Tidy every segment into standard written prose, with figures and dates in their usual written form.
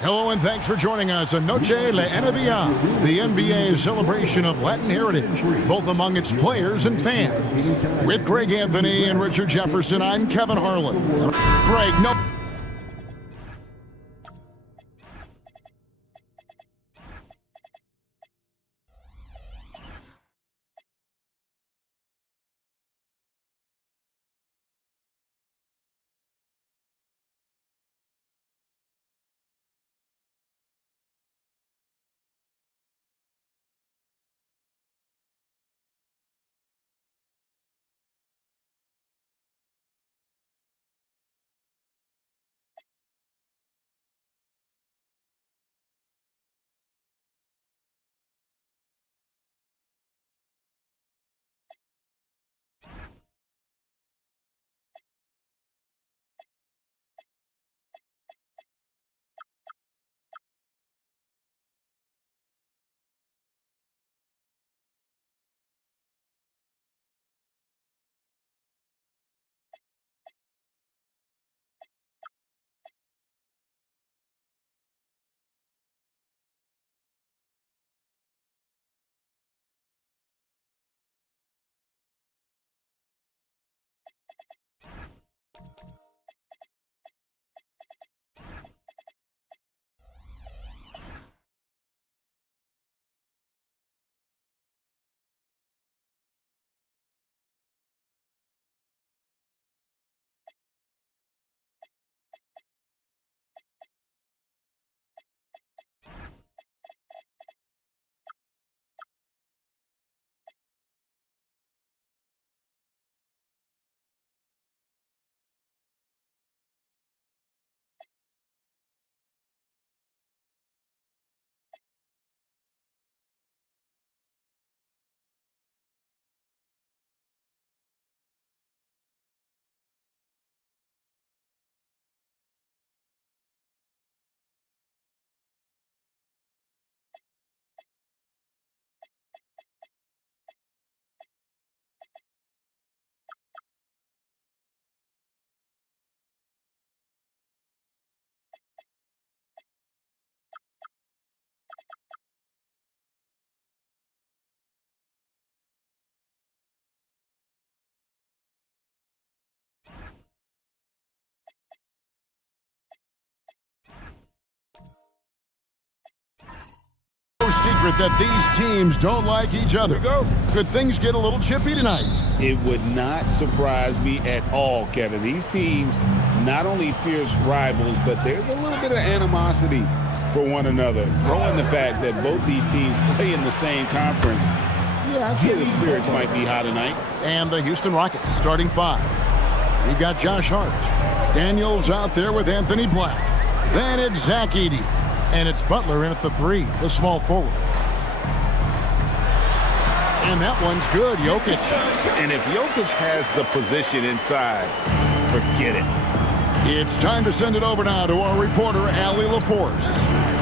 Hello and thanks for joining us on Noche La NBA, the NBA's celebration of Latin heritage, both among its players and fans. With Greg Anthony and Richard Jefferson, I'm Kevin Harlan. Greg, no. Secret that these teams don't like each other. Could things get a little chippy tonight? It would not surprise me at all, Kevin. These teams not only fierce rivals, but there's a little bit of animosity for one another. Throw in the fact that both these teams play in the same conference. Yeah, I'd say the spirits might be high tonight. And the Houston Rockets starting five. We've got Josh Hart. Daniels out there with Anthony Black. Then it's Zach Edey. And it's Butler in at the three, the small forward. And that one's good, Jokic. And if Jokic has the position inside, forget it. It's time to send it over now to our reporter, Allie LaForce.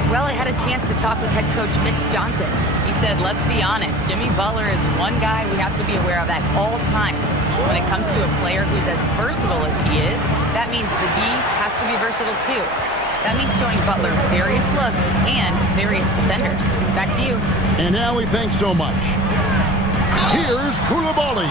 Well, I had a chance to talk with head coach Mitch Johnson. He said, let's be honest, Jimmy Butler is one guy we have to be aware of at all times. When it comes to a player who's as versatile as he is, that means the D has to be versatile too. That means showing Butler various looks and various defenders. Back to you. And Allie, thanks so much. Here's Koulibaly.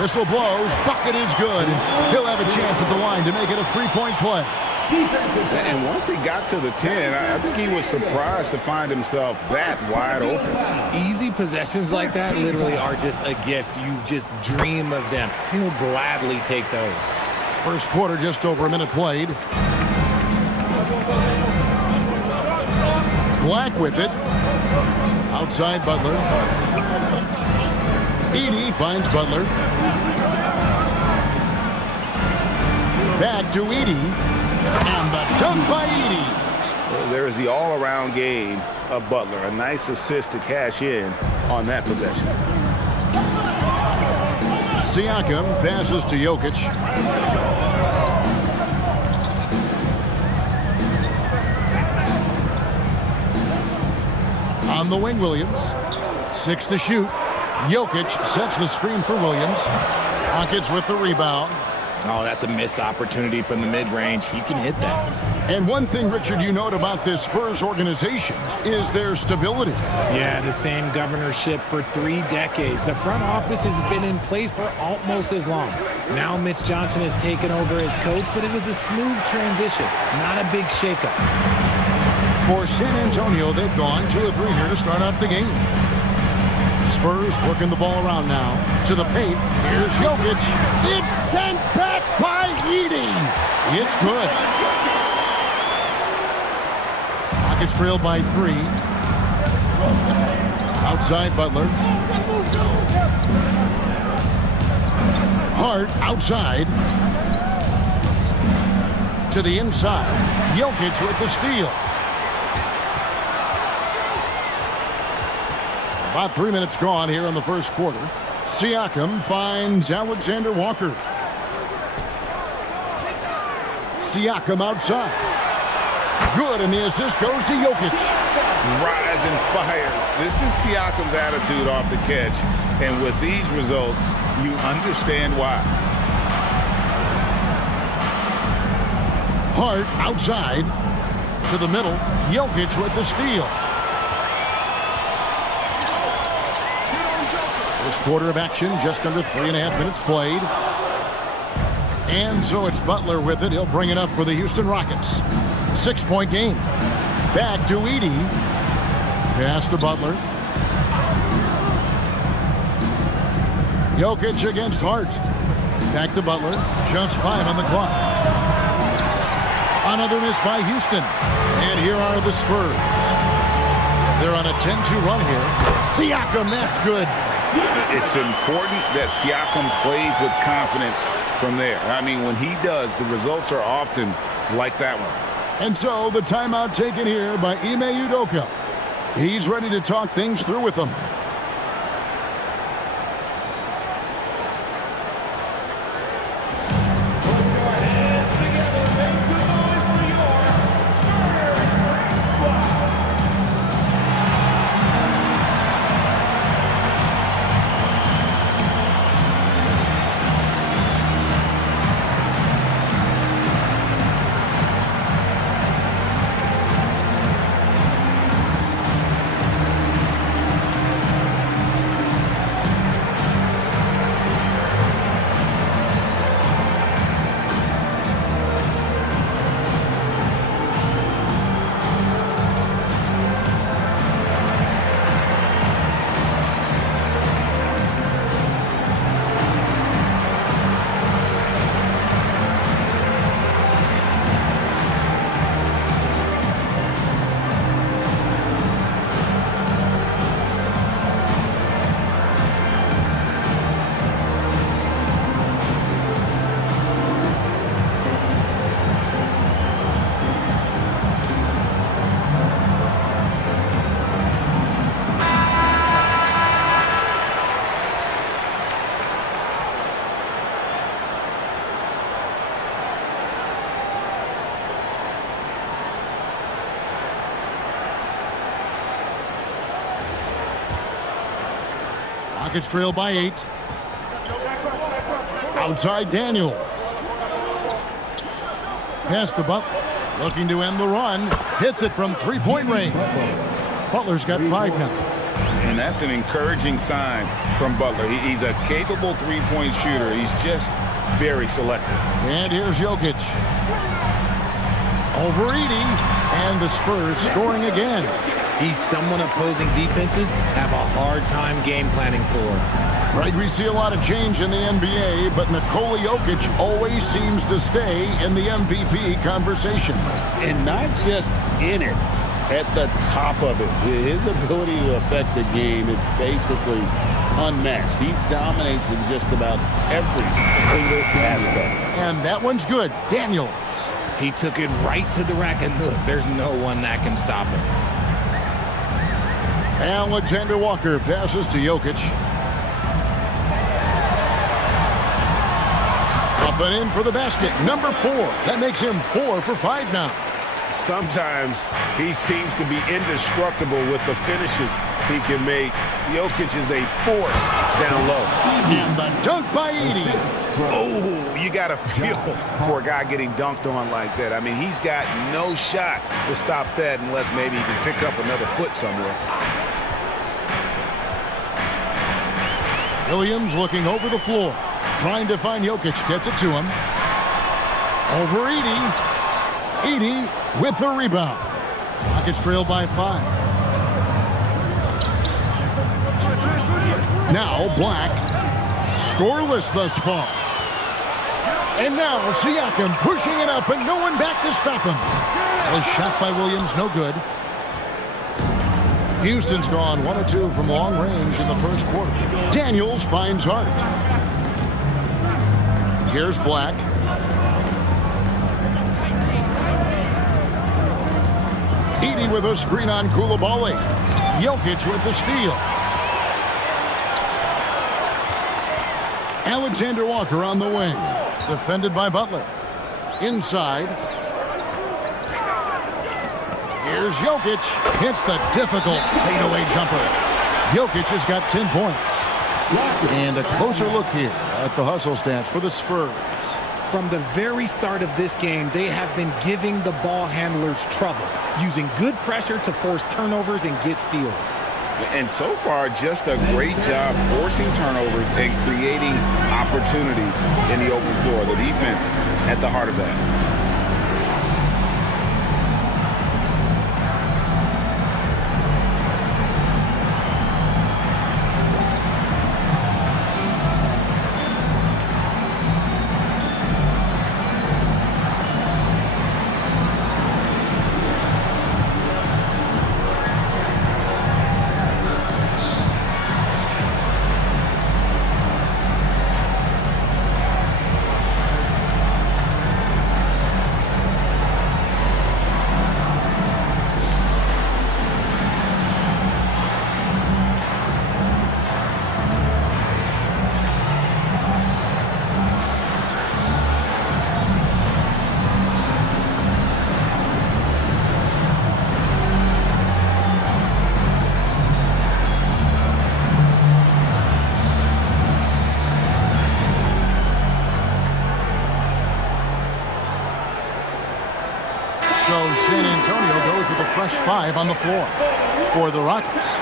Whistle blows, bucket is good, and he'll have a chance at the line to make it a three-point play. And once he got to the 10, I think he was surprised to find himself that wide open. Easy possessions like that literally are just a gift. You just dream of them. He'll gladly take those. First quarter, just over a minute played. Black with it. Outside Butler. Edey finds Butler. Back to Edey. And the dunk by Edey. There is the all-around game of Butler. A nice assist to cash in on that possession. Siakam passes to Jokic. On the wing, Williams. 6 to shoot. Jokic sets the screen for Williams. Rockets with the rebound. Oh, that's a missed opportunity from the mid-range. He can hit that. And one thing, Richard, you note about this Spurs organization is their stability. Yeah, the same governorship for 3 decades. The front office has been in place for almost as long. Now Mitch Johnson has taken over as coach, but it was a smooth transition, not a big shakeup. For San Antonio, they've gone 2 of 3 here to start out the game. Spurs working the ball around now to the paint. Here's Jokic. It's sent back by Edey. It's good. Rockets trail by 3. Outside Butler. Hart outside. To the inside. Jokic with the steal. About 3 minutes gone here in the first quarter. Siakam finds Alexander Walker. Siakam outside. Good, and the assist goes to Jokic. Rise and fires. This is Siakam's attitude off the catch. And with these results, you understand why. Hart outside. To the middle. Jokic with the steal. Quarter of action, just under 3.5 minutes played. And so it's Butler with it. He'll bring it up for the Houston Rockets. 6-point game. Back to Edey. Pass to Butler. Jokic against Hart. Back to Butler. Just 5 on the clock. Another miss by Houston. And here are the Spurs. They're on a 10-2 run here. Siakam, that's good. It's important that Siakam plays with confidence from there. I mean, when he does, the results are often like that one. And so the timeout taken here by Ime Udoka. He's ready to talk things through with them. Rockets trail by 8. Outside Daniels. Pass to Butler. Looking to end the run. Hits it from 3-point range. Butler's got 5 now. And that's an encouraging sign from Butler. He's a capable 3-point shooter. He's just very selective. And here's Jokic. Over Edey, and the Spurs scoring again. He's someone opposing defenses have a hard time game planning for. Right, we see a lot of change in the NBA, but Nikola Jokic always seems to stay in the MVP conversation. And not just in it, at the top of it. His ability to affect the game is basically unmatched. He dominates in just about every single aspect. And that one's good. Daniels. He took it right to the rack, and look, there's no one that can stop him. Alexander Walker passes to Jokic. Up and in for the basket. Number 4. That makes him 4 for 5 now. Sometimes he seems to be indestructible with the finishes he can make. Jokic is a force down low. And the dunk by Edey. Oh, you got to feel for a guy getting dunked on like that. I mean, he's got no shot to stop that unless maybe he can pick up another foot somewhere. Williams looking over the floor, trying to find Jokic. Gets it to him. Over Edey. Edey with the rebound. Rockets trail by 5. Now Black. Scoreless thus far. And now Siakam pushing it up and no one back to stop him. A shot by Williams, no good. Houston's gone 1 of 2 from long range in the first quarter. Daniels finds Hart. Here's Black. Edey with a screen on Coulibaly. Jokic with the steal. Alexander Walker on the wing. Defended by Butler. Inside. Here's Jokic. Hits the difficult fadeaway jumper. Jokic has got 10 points. And a closer look here at the hustle stats for the Spurs. From the very start of this game, they have been giving the ball handlers trouble, using good pressure to force turnovers and get steals. And so far, just a great job forcing turnovers and creating opportunities in the open floor. The defense at the heart of that. So San Antonio goes with a fresh 5 on the floor for the Rockets.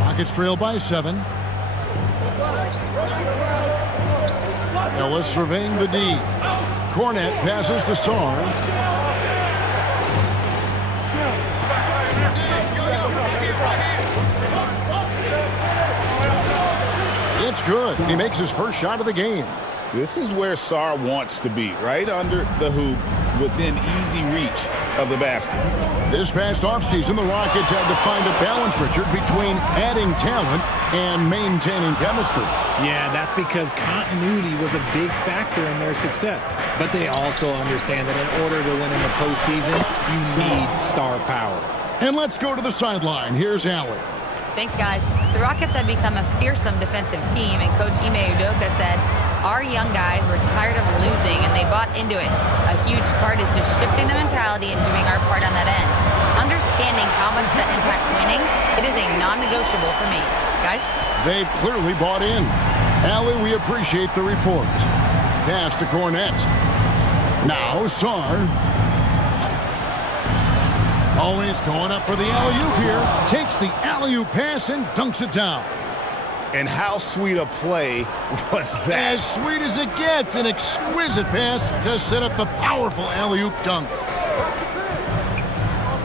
Rockets trail by 7. Ellis surveying the D. Cornette passes to Sarr. It's good. He makes his first shot of the game. This is where Sarr wants to be, right under the hoop, within easy reach of the basket. This past offseason, the Rockets had to find a balance, Richard, between adding talent and maintaining chemistry. Yeah, that's because continuity was a big factor in their success. But they also understand that in order to win in the postseason, you need star power. And let's go to the sideline. Here's Allen. Thanks, guys. The Rockets had become a fearsome defensive team, and Coach Ime Udoka said, our young guys were tired of losing, and they bought into it. A huge part is just shifting the mentality and doing our part on that end. Understanding how much that impacts winning, it is a non-negotiable for me. Guys? They've clearly bought in. Allie, we appreciate the report. Pass to Cornette. Now Sarr. Always going up for the alley-oop here. Takes the alley-oop pass and dunks it down. And how sweet a play was that? As sweet as it gets, an exquisite pass to set up the powerful alley-oop dunk.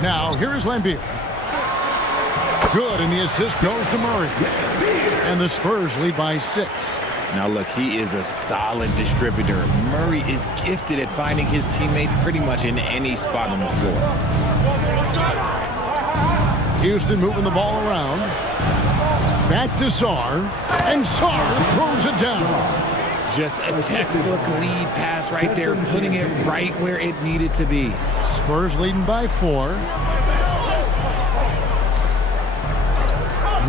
Now, here is Lambier. Good, and the assist goes to Murray. And the Spurs lead by 6. Now, look, he is a solid distributor. Murray is gifted at finding his teammates pretty much in any spot on the floor. Houston moving the ball around. Back to Sarr. And Sarr throws it down. Just a textbook lead pass right there, putting it right where it needed to be. Spurs leading by 4.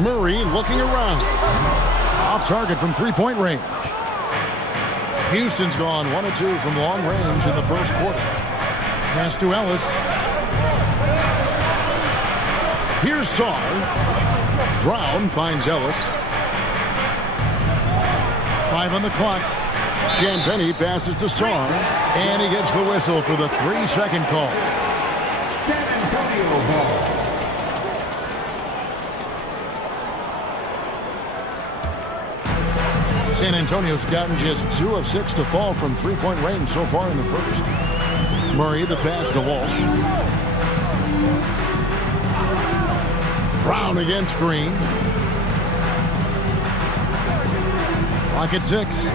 Murray looking around. Off target from three-point range. Houston's gone 1 of 2 from long range in the first quarter. Pass to Ellis. Here's Sarr. Brown finds Ellis. 5 on the clock. Champagny passes to Sarr. And he gets the whistle for the 3-second call. San Antonio ball. San Antonio's gotten just 2 of 6 to fall from three-point range so far in the first. Murray, the pass to Walsh. Brown against Green. Clock at 6.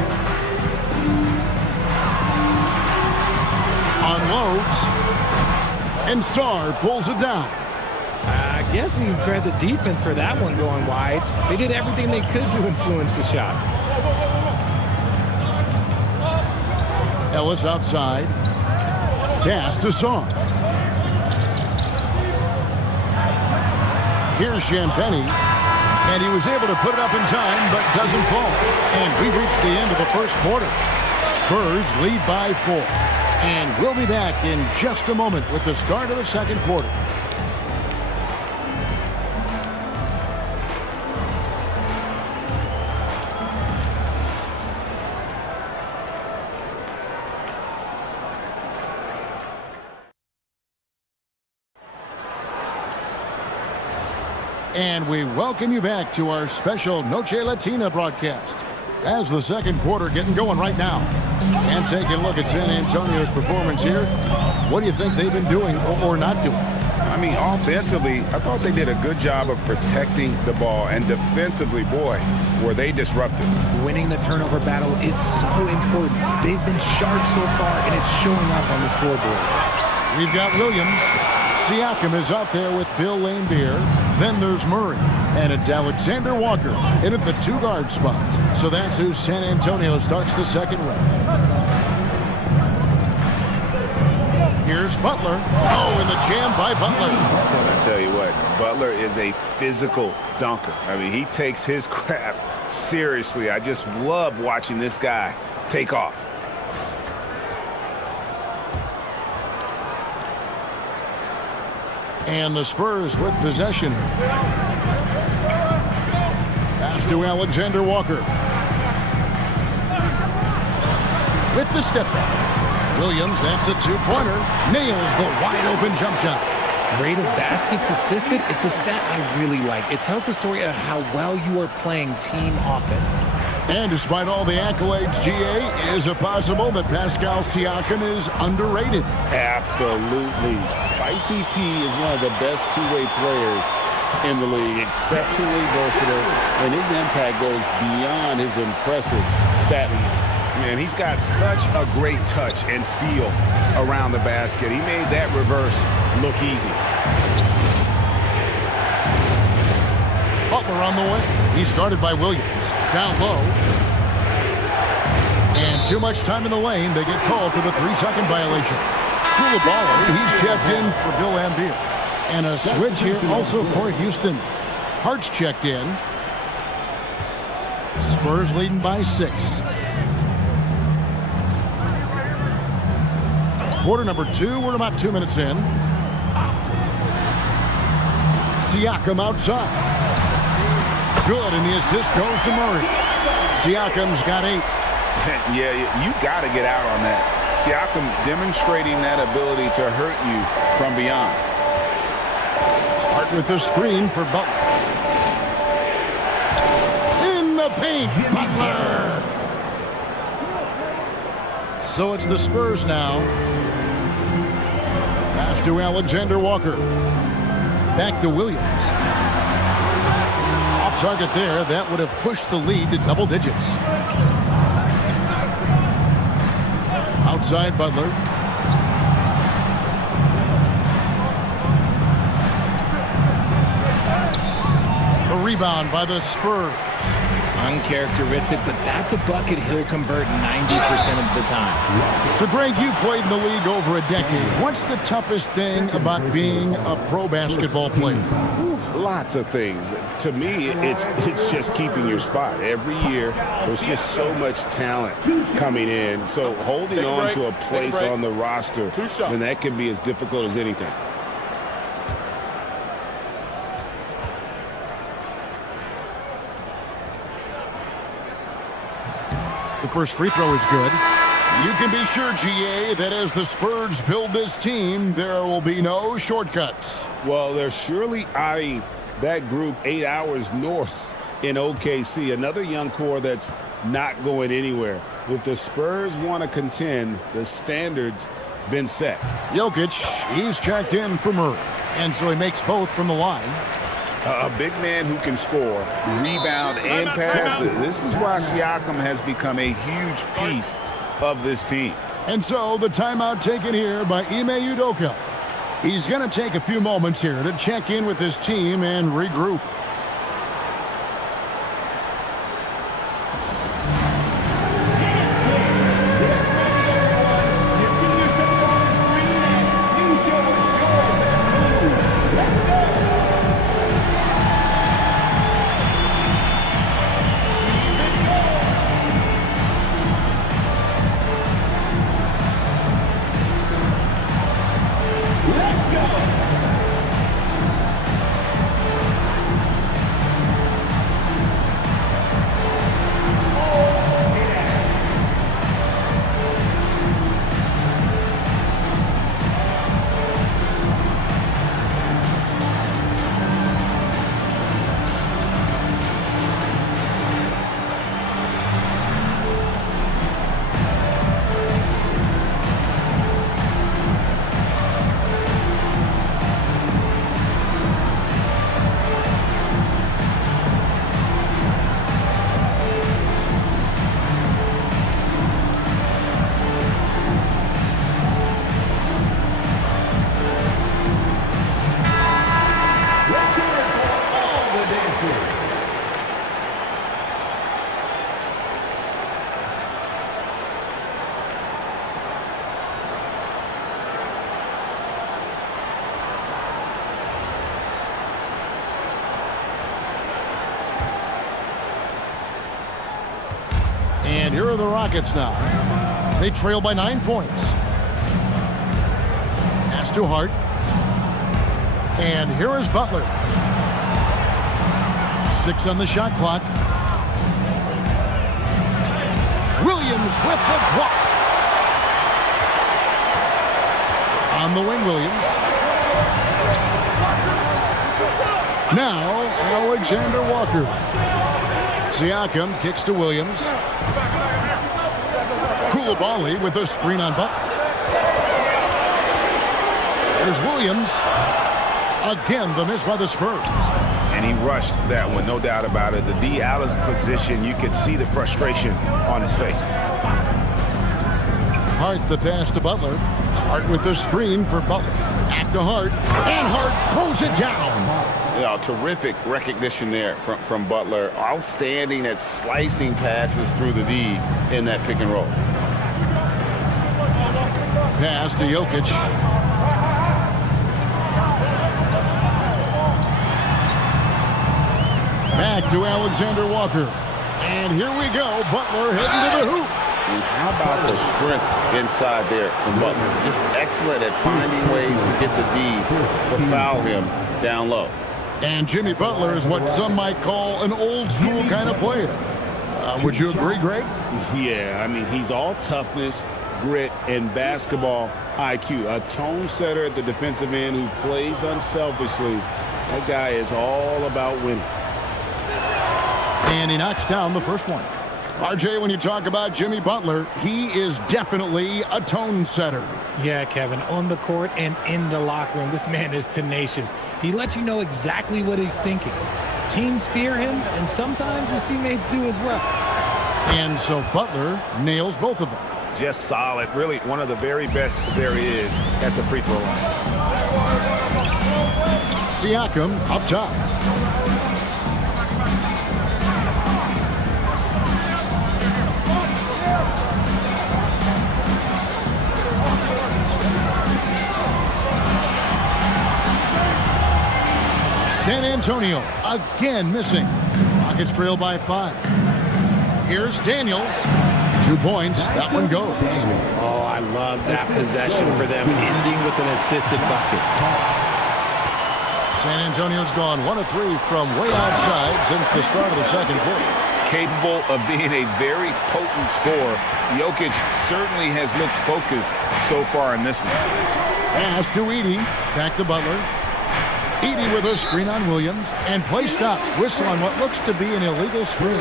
Unloads. And Sarr pulls it down. I guess we can credit the defense for that one going wide. They did everything they could to influence the shot. Ellis outside. Pass to Sarr. Here's Champagny. And he was able to put it up in time, but doesn't fall. And we've reached the end of the first quarter. Spurs lead by 4. And we'll be back in just a moment with the start of the second quarter. And we welcome you back to our special Noche Latina broadcast. As the second quarter getting going right now. And taking a look at San Antonio's performance here. What do you think they've been doing or not doing? I mean, offensively, I thought they did a good job of protecting the ball. And defensively, boy, were they disruptive. Winning the turnover battle is so important. They've been sharp so far, and it's showing up on the scoreboard. We've got Williams. Siakam is out there with Bill Lambier. Then there's Murray. And it's Alexander Walker in at the 2-guard spot. So that's who San Antonio starts the second round. Here's Butler. Oh, and the jam by Butler. I tell you what, Butler is a physical dunker. I mean, he takes his craft seriously. I just love watching this guy take off. And the Spurs with possession. Pass to Alexander Walker. With the step back. Williams, that's a 2-pointer. Nails the wide-open jump shot. Rate of baskets assisted, it's a stat I really like. It tells the story of how well you are playing team offense. And despite all the accolades, GA, is it possible that Pascal Siakam is underrated? Absolutely. Spicy P is one of the best two-way players in the league. Exceptionally versatile, and his impact goes beyond his impressive stat line. Man, he's got such a great touch and feel around the basket. He made that reverse look easy. Butler on the way. He's guarded by Williams. Down low. And too much time in the lane. They get called for the 3-second violation. Coulibaly, he's checked in for Bill Lambier. And a switch here also for Houston. Hart's checked in. Spurs leading by 6. Quarter number 2, we're about 2 minutes in. Siakam outside. Good, and the assist goes to Murray. Siakam's got 8. Yeah, you got to get out on that. Siakam demonstrating that ability to hurt you from beyond. Hart with the screen for Butler. In the paint, Butler. So it's the Spurs now. Pass to Alexander Walker. Back to Williams. Off target there. That would have pushed the lead to double digits. Outside Butler. The rebound by the Spurs. Uncharacteristic, but that's a bucket he'll convert 90% of the time. So, Greg, you played in the league over a decade. What's the toughest thing about being a pro basketball player? Lots of things. To me, it's just keeping your spot. Every year, there's just so much talent coming in. So holding on to a place on the roster, then that can be as difficult as anything. The first free throw is good. You can be sure, GA, that as the Spurs build this team, there will be no shortcuts. Well, they're surely eyeing that group 8 hours north in OKC. Another young core that's not going anywhere. If the Spurs want to contend, the standard's been set. Jokic, he's checked in for Murray, and so he makes both from the line. A big man who can score, rebound, and pass. This is why Siakam has become a huge piece of this team. And so the timeout taken here by Ime Udoka. He's going to take a few moments here to check in with his team and regroup. And here are the Rockets now. They trail by 9 points. Pass to Hart. And here is Butler. 6 on the shot clock. Williams with the block. On the wing, Williams. Now, Alexander Walker. Siakam kicks to Williams. Koulibaly with a screen on Butler. There's Williams. Again, the miss by the Spurs. And he rushed that one, no doubt about it. The D out of position, you could see the frustration on his face. Hart the pass to Butler. Hart with the screen for Butler. Back to Hart. And Hart throws it down. Yeah, terrific recognition there from Butler. Outstanding at slicing passes through the D in that pick and roll. Pass to Jokic. Back to Alexander Walker. And here we go. Butler heading to the hoop. And how about the strength inside there from Butler? Just excellent at finding ways to get the D to foul him down low. And Jimmy Butler is what some might call an old school kind of player. Would you agree, Greg? Yeah, I mean, he's all toughness, grit, and basketball IQ. A tone setter at the defensive end who plays unselfishly That guy is all about winning. And he knocks down the first one. RJ, when you talk about Jimmy Butler, he is definitely a tone setter. Yeah, Kevin, on the court and in the locker room, this man is tenacious. He lets you know exactly what he's thinking. Teams fear him, and sometimes his teammates do as well. And so Butler nails both of them. Just solid. Really one of the very best there is at the free throw line. Siakam up top. San Antonio again missing. Rockets trail by 5. Here's Daniels. 2 points. That one goes. Oh, I love that possession for them, ending with an assisted bucket. San Antonio's gone 1 of 3 from way outside since the start of the second quarter. Capable of being a very potent scorer. Jokic certainly has looked focused so far in this one. Pass to Edey. Back to Butler. Edey with a screen on Williams. And play stops. Whistle on what looks to be an illegal screen.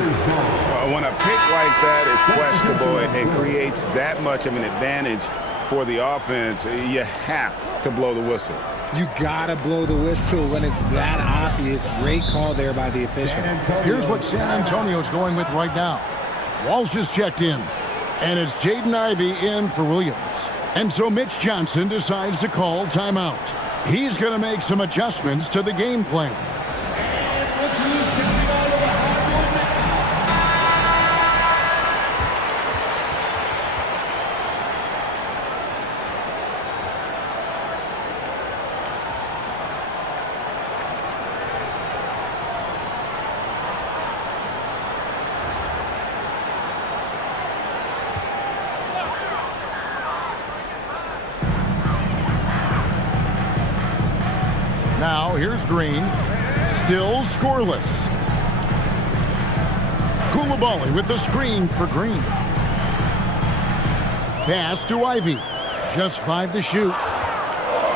When a pick like that is questionable and creates that much of an advantage for the offense, you have to blow the whistle. You gotta blow the whistle when it's that obvious. Great call there by the official. Here's what San Antonio's going with right now. Walsh is checked in. And it's Jaden Ivey in for Williams. And so Mitch Johnson decides to call timeout. He's going to make some adjustments to the game plan. Now, here's Green. Still scoreless. Koulibaly with the screen for Green. Pass to Ivey. Just 5 to shoot.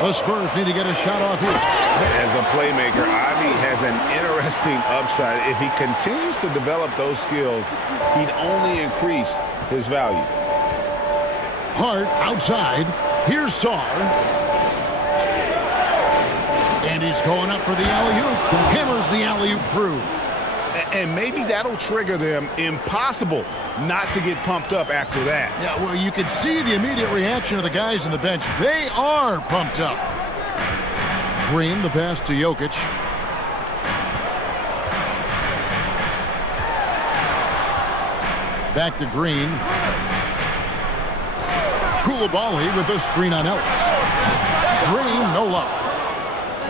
The Spurs need to get a shot off here. As a playmaker, Ivey has an interesting upside. If he continues to develop those skills, he'd only increase his value. Hart outside. Here's Sarr. And he's going up for the alley-oop. Hammers the alley-oop through. And maybe that'll trigger them. Impossible not to get pumped up after that. Yeah, well, you can see the immediate reaction of the guys on the bench. They are pumped up. Green, the pass to Jokic. Back to Green. Koulibaly with a screen on Ellis. Green, no luck.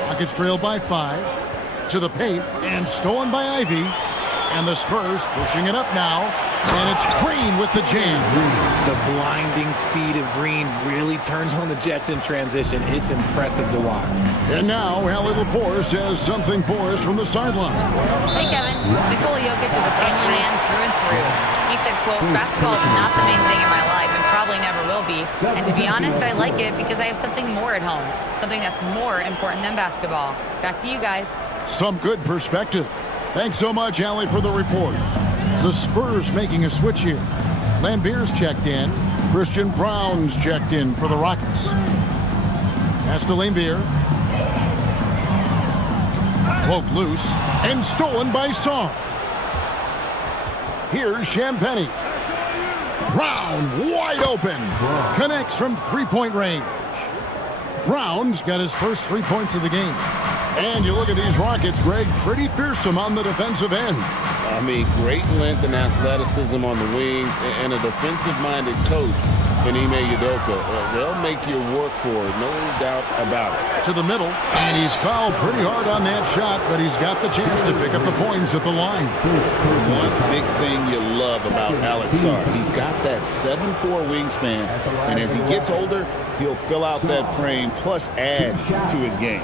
Rockets trail by 5 to the paint and stolen by Ivey. And the Spurs pushing it up now. And it's Green with the jam. The blinding speed of Green really turns on the Jets in transition. It's impressive to watch. And now Hallie LaForce has something for us from the sideline. Hey, Kevin. Nikola Jokic is a family man through and through. He said, quote, basketball is not the main thing in my life and probably never will be. And to be honest, I like it because I have something more at home. Something that's more important than basketball. Back to you guys. Some good perspective. Thanks so much, Hallie, for the report. The Spurs making a switch here. Lambier's checked in. Christian Brown's checked in for the Rockets. Pass to Lambier. Cloak loose and stolen by Sarr. Here's Champagnie. Brown wide open. Connects from three-point range. Brown's got his first 3 points of the game. And you look at these Rockets, Greg, pretty fearsome on the defensive end. I mean, great length and athleticism on the wings and a defensive-minded coach in Ime Udoka. They'll make you work for it, no doubt about it. To the middle, and he's fouled pretty hard on that shot, but he's got the chance to pick up the points at the line. One big thing you love about Alex Sarr, he's got that 7'4" wingspan, and as he gets older, he'll fill out that frame plus add to his game.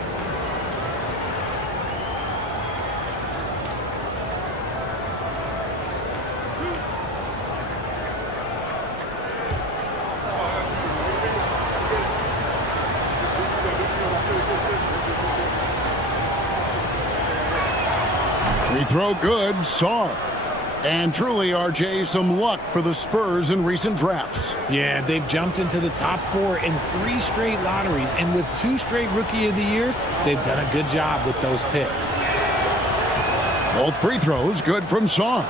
Free throw good, Sarr. And truly, RJ, some luck for the Spurs in recent drafts. Yeah, they've jumped into the top 4 in 3 straight lotteries, and with 2 straight Rookie of the Years, they've done a good job with those picks. Both free throws good from Sarr.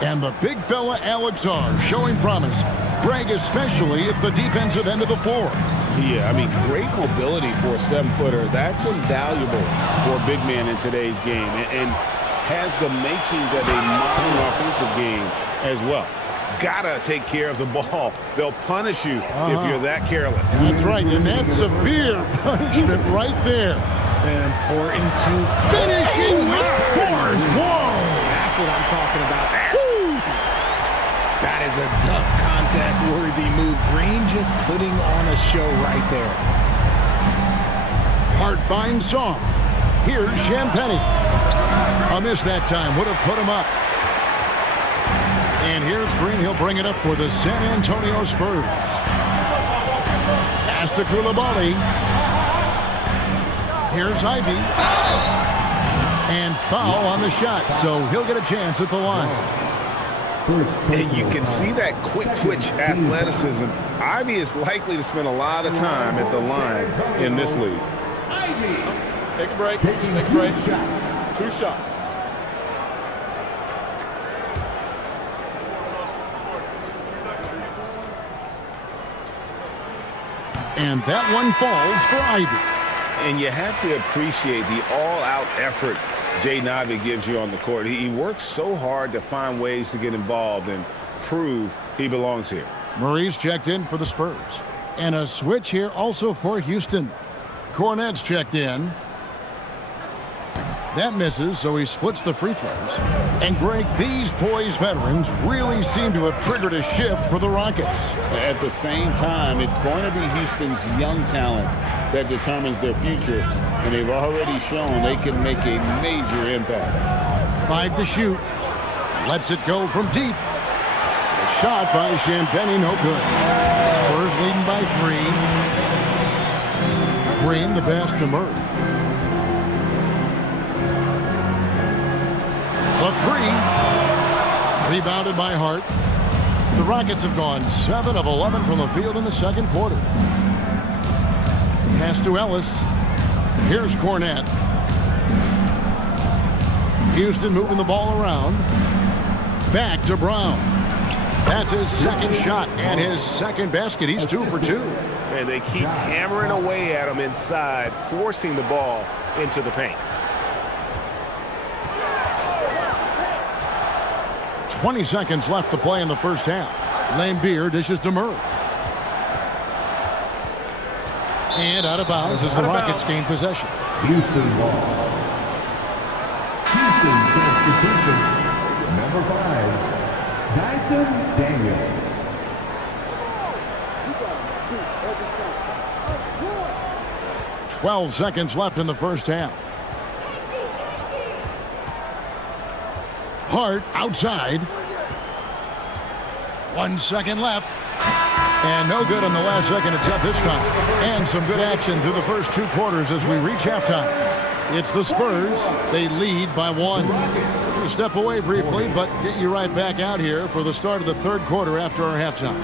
And the big fella Alex R showing promise. Greg especially at the defensive end of the floor. Yeah, I mean, great mobility for a 7-footer. That's invaluable for a big man in today's game. And has the makings of a modern offensive game as well. Gotta take care of the ball. They'll punish you if you're that careless. That's right, and that's severe punishment right there. And important to Finishing with force. Whoa! That's what I'm talking about. That is a dunk contest-worthy move. Green just putting on a show right there. Hart finds Sarr. Here's Champagnie. A miss that time. Would have put him up. And here's Green. He'll bring it up for the San Antonio Spurs. Pass to Koulibaly. Here's Ivy. And foul on the shot. So he'll get a chance at the line. And you can see that quick twitch athleticism. Ivy is likely to spend a lot of time at the line in this league. Take a break. Take a break. 2 shots. And that one falls for Ivy. And you have to appreciate the all-out effort Jaden Ivey gives you on the court. He works so hard to find ways to get involved and prove he belongs here. Murray's checked in for the Spurs. And a switch here also for Houston. Cornette's checked in. That misses, so he splits the free throws. And Greg, these poised veterans really seem to have triggered a shift for the Rockets. At the same time, it's going to be Houston's young talent that determines their future, and they've already shown they can make a major impact. 5 to shoot. Lets it go from deep. A shot by Champagnie, no good. Spurs leading by 3. Green, the pass to Murray. The 3. Rebounded by Hart. The Rockets have gone 7 of 11 from the field in the second quarter. Pass to Ellis. Here's Cornette. Houston moving the ball around. Back to Brown. That's his second shot and his second basket. He's 2 for 2. And they keep hammering away at him inside, forcing the ball into the paint. 20 seconds left to play in the first half. Lambeer dishes to Murray. And out of bounds as the Rockets gain possession. Houston ball. Houston substitution. Number 5, Dyson Daniels. "12 seconds left in the first half. Hart outside. 1 second left. And no good on the last second attempt this time. And some good action through the first 2 quarters as we reach halftime. It's the Spurs. They lead by 1. We'll step away briefly, but get you right back out here for the start of the third quarter after our halftime.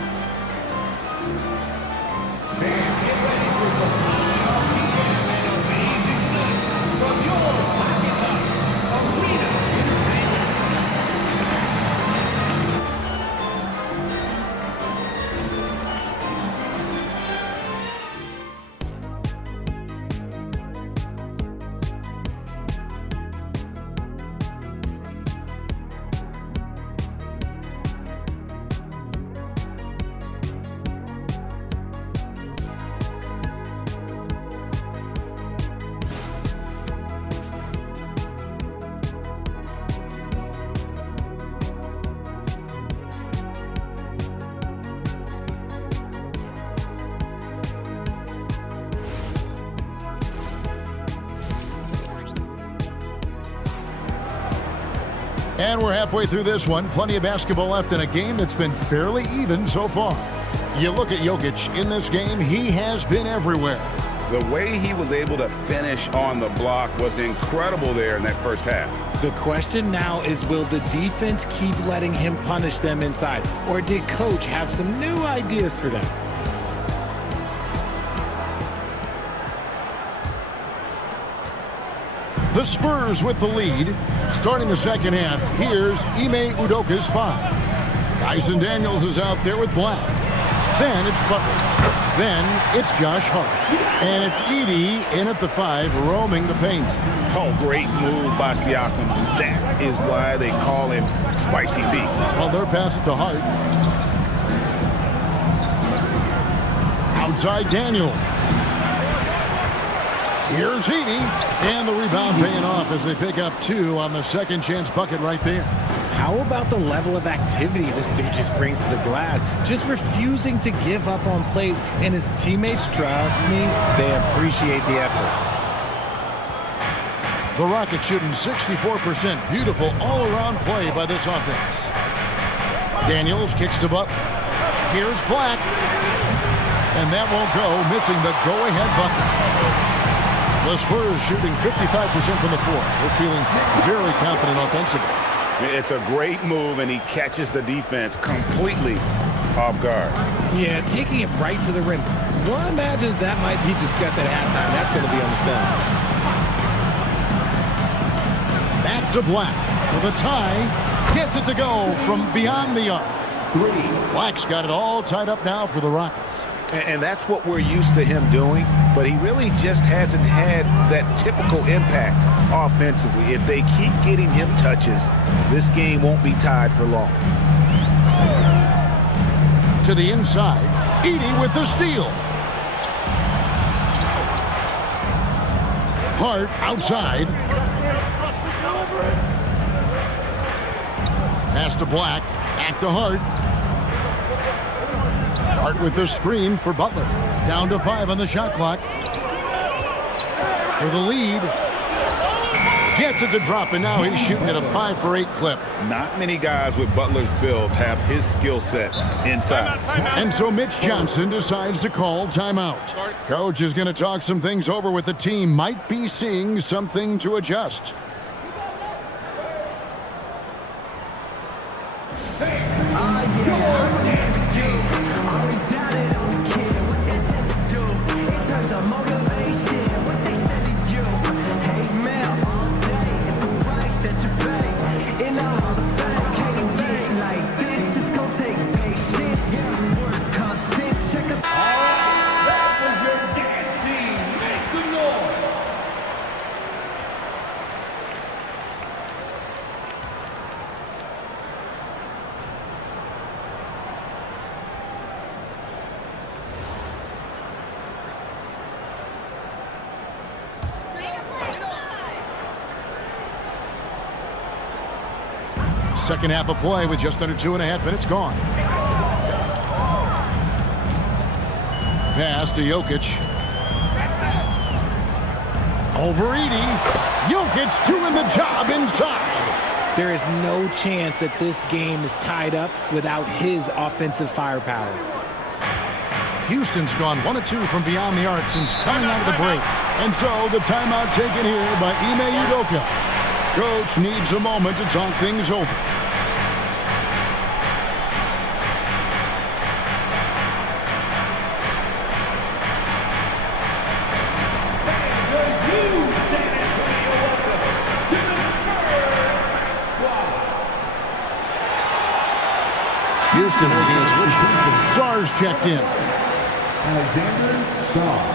And we're halfway through this one. Plenty of basketball left in a game that's been fairly even so far. You look at Jokic in this game, he has been everywhere. The way he was able to finish on the block was incredible there in that first half. The question now is, will the defense keep letting him punish them inside? Or did coach have some new ideas for them? The Spurs with the lead. Starting the second half, here's Ime Udoka's 5. Dyson Daniels is out there with Black. Then it's Butler. Then it's Josh Hart. And it's Edey in at the 5, roaming the paint. Oh, great move by Siakam. That is why they call him Spicy B. Butler passes to Hart. Outside Daniel. Here's Edey. And the rebound paying off as they pick up 2 on the second chance bucket right there. How about the level of activity this dude just brings to the glass? Just refusing to give up on plays, and his teammates, trust me, they appreciate the effort. The Rockets shooting 64%. Beautiful all-around play by this offense. Daniels kicks to Butler. Here's Black. And that won't go, missing the go-ahead bucket. The Spurs shooting 55% from the floor. They're feeling very confident offensively. It's a great move, and he catches the defense completely off guard. Yeah, taking it right to the rim. One imagines that might be discussed at halftime. That's going to be on the film. Back to Black for the tie. Gets it to go from beyond the arc. Black's got it all tied up now for the Rockets. And that's what we're used to him doing, but he really just hasn't had that typical impact offensively. If they keep getting him touches, this game won't be tied for long. To the inside, Edey with the steal. Hart outside. Pass to Black, back to Hart. Hart with the screen for Butler. Down to 5 on the shot clock. For the lead. Gets it to drop, and now he's shooting at a 5 for 8 clip. Not many guys with Butler's build have his skill set inside. And so Mitch Johnson decides to call timeout. Coach is going to talk some things over with the team. Might be seeing something to adjust. Second half of play with just under 2.5 minutes gone. Pass to Jokic. Over Edey. Jokic doing the job inside. There is no chance that this game is tied up without his offensive firepower. Houston's gone 1 of 2 from beyond the arc since coming out of the break. And so the timeout taken here by Ime Udoka. Coach needs a moment to talk things over. Houston making a switch. Sar's checked in. Alexander Sarr.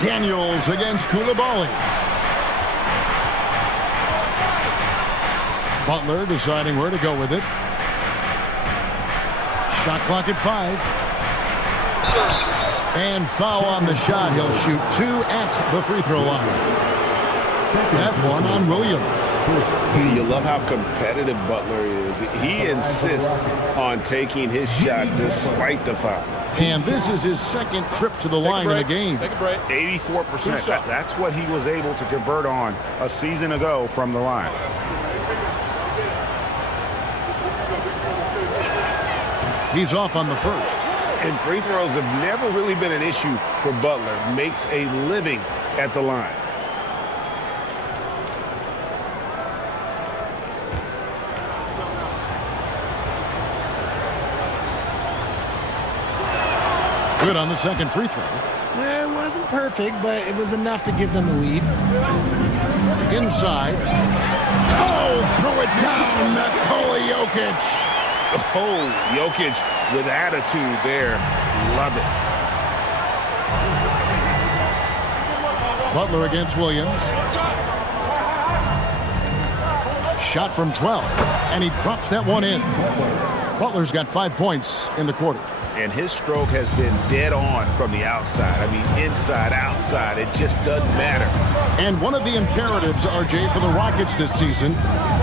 Daniels against Koulibaly. Butler deciding where to go with it. Shot clock at 5. And foul on the shot. He'll shoot 2 at the free throw line. That one on Williams. You love how competitive Butler is. He insists on taking his shot despite the foul. And this is his second trip to the line in the game. Take a break. 84%. That's what he was able to convert on a season ago from the line. He's off on the first. And free throws have never really been an issue for Butler. Makes a living at the line. Good on the second free throw. It wasn't perfect, but it was enough to give them the lead. Inside. Oh, throw it down, Nikola Jokic. Oh, Jokic with attitude there. Love it. Butler against Williams. Shot from 12, and he drops that one in. Butler's got 5 points in the quarter. And his stroke has been dead on from the outside. I mean, inside, outside, it just doesn't matter. And one of the imperatives, RJ, for the Rockets this season,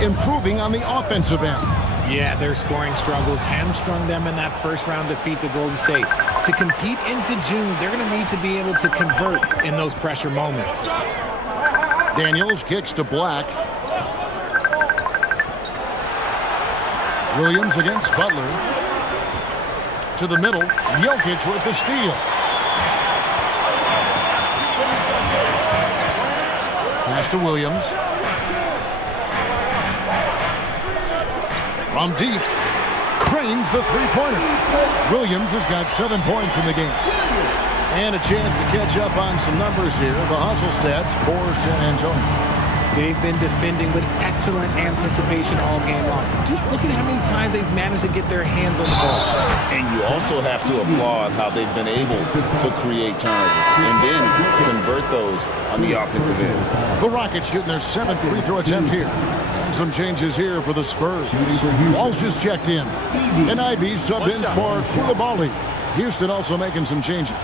improving on the offensive end. Yeah, their scoring struggles hamstrung them in that first-round defeat to Golden State. To compete into June, they're going to need to be able to convert in those pressure moments. Daniels kicks to Black. Williams against Butler. To the middle, Jokic with the steal. Pass to Williams. From deep, cranes the three-pointer. Williams has got 7 points in the game. And a chance to catch up on some numbers here. The hustle stats for San Antonio. They've been defending with excellent anticipation all game long. Just look at how many times they've managed to get their hands on the ball. And you also have to applaud how they've been able to create turnovers and then convert those on the offensive end. The Rockets shooting their 7th free throw attempt here. And some changes here for the Spurs. Walsh is checked in. And Ivy subbed in for Koulibaly. Houston also making some changes.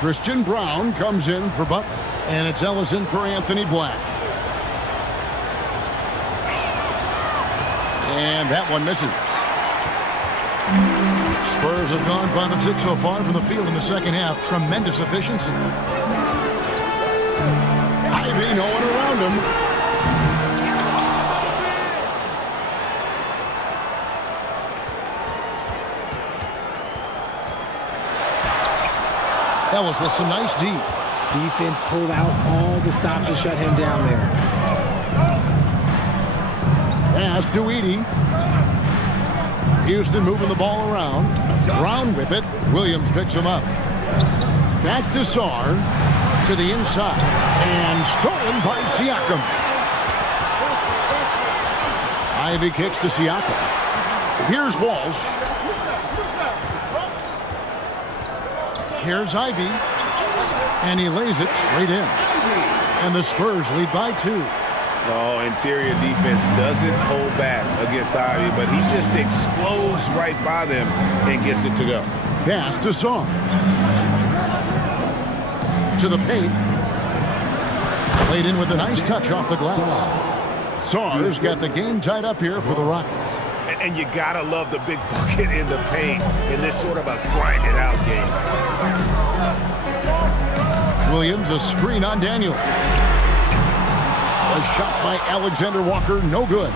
Christian Brown comes in for Butler. And it's Ellison for Anthony Black. And that one misses. Spurs have gone 5 of 6 so far from the field in the second half. Tremendous efficiency. Ivy, no one around him. Ellis with some nice D. Defense pulled out all the stops to shut him down there. Pass to Edey. Houston moving the ball around. Brown with it. Williams picks him up. Back to Sarr. To the inside. And stolen by Siakam. Ivy kicks to Siakam. Here's Walsh. Here's Ivy. And he lays it straight in. And the Spurs lead by 2. Oh, interior defense doesn't hold back against Ivy, but he just explodes right by them and gets it to go. Pass to Sarr. To the paint. Played in with a nice touch off the glass. Sarr's got the game tied up here for the Rockets. And you gotta love the big bucket in the paint in this sort of a grinded-out game. Williams, a screen on Daniel. A shot by Alexander Walker, no good.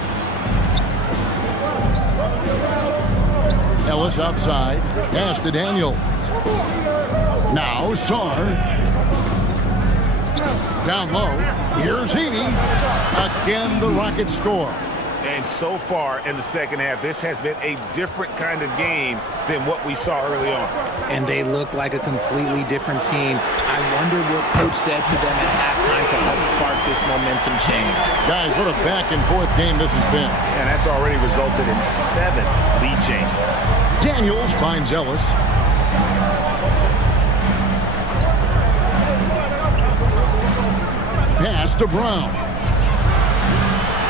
Ellis outside, pass to Daniel. Now Sarr. Down low, here's Edey. Again, the Rockets score. And so far in the second half, this has been a different kind of game than what we saw early on. And they look like a completely different team. I wonder what coach said to them at halftime to help spark this momentum change. Guys, what a back-and-forth game this has been. And that's already resulted in 7 lead changes. Daniels finds Ellis. Pass to Brown.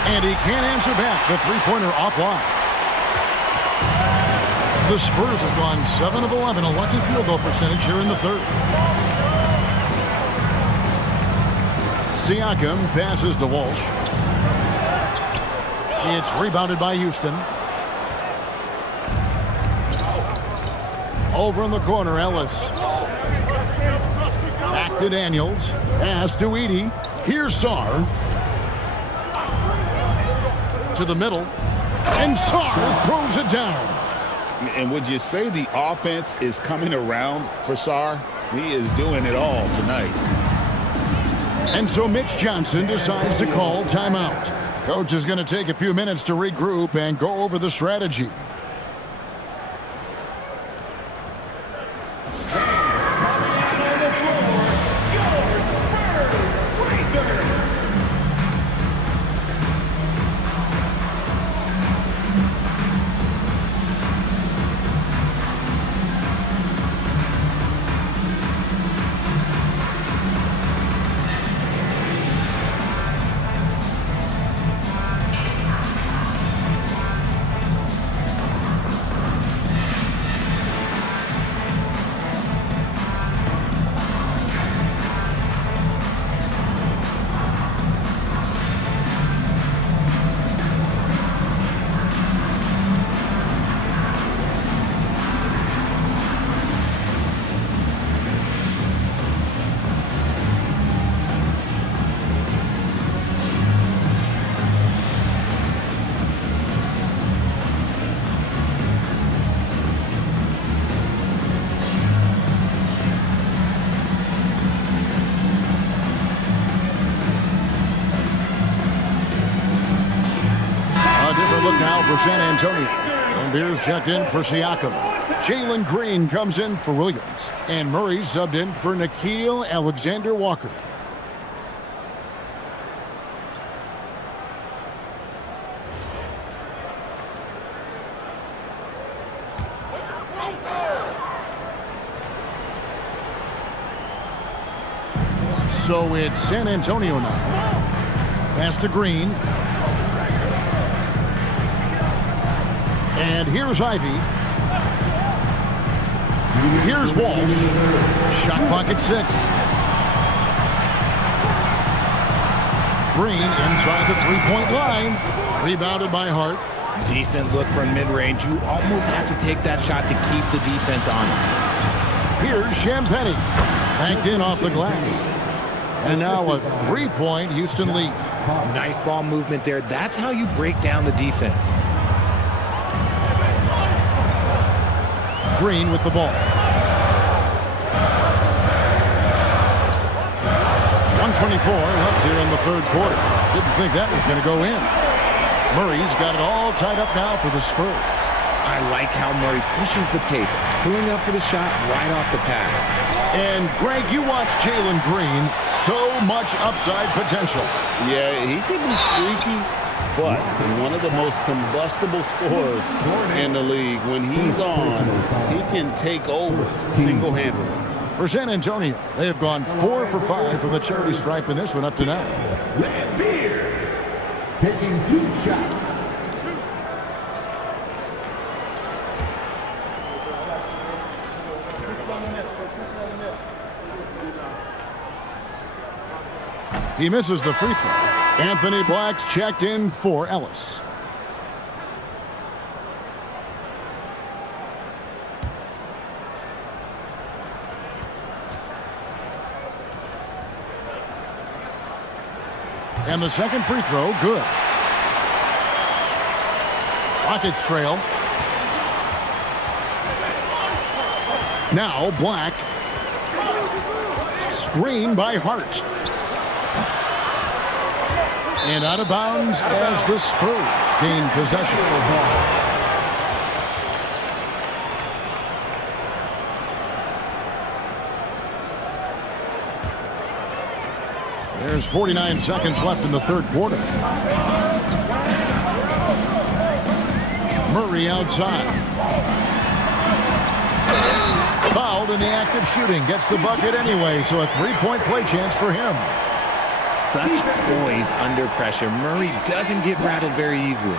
And he can't answer back. The three-pointer offline. The Spurs have gone 7 of 11, a lucky field goal percentage here in the third. Siakam passes to Walsh. It's rebounded by Houston. Over in the corner, Ellis. Back to Daniels. Pass to Edey. Here's Sarr. To the middle. And Sarr throws it down. And would you say the offense is coming around for Sarr? He is doing it all tonight. And so Mitch Johnson decides to call timeout. Coach is going to take a few minutes to regroup and go over the strategy. Look now for San Antonio. And Beers checked in for Siakam. Jalen Green comes in for Williams. And Murray subbed in for Nickeil Alexander-Walker. So it's San Antonio now. Pass to Green. And here's Ivy. Here's Walsh. Shot clock at 6. Green inside the three-point line. Rebounded by Hart. Decent look from mid-range. You almost have to take that shot to keep the defense honest. Here's Champagnie. Banked in off the glass. And now a three-point Houston lead. Nice ball movement there. That's how you break down the defense. Green with the ball. 1:24 left here in the third quarter. Didn't think that was going to go in. Murray's got it all tied up now for the Spurs. I like how Murray pushes the pace, pulling up for the shot right off the pass. And Greg, you watch Jalen Green, so much upside potential. Yeah, he can be streaky, but one of the most combustible scorers in the league. When he's on, he can take over single-handedly. For San Antonio, they have gone 4 for 5 from the charity stripe in this one up to now. Beer taking 2 shots. He misses the free throw. Anthony Black's checked in for Ellis. And the second free throw, good. Rockets trail. Now Black. Screen by Hart. And out of bounds as the Spurs gain possession. There's 49 seconds left in the third quarter. Murray outside. Fouled in the act of shooting. Gets the bucket anyway, so a three-point play chance for him. Such poise under pressure. Murray doesn't get rattled very easily.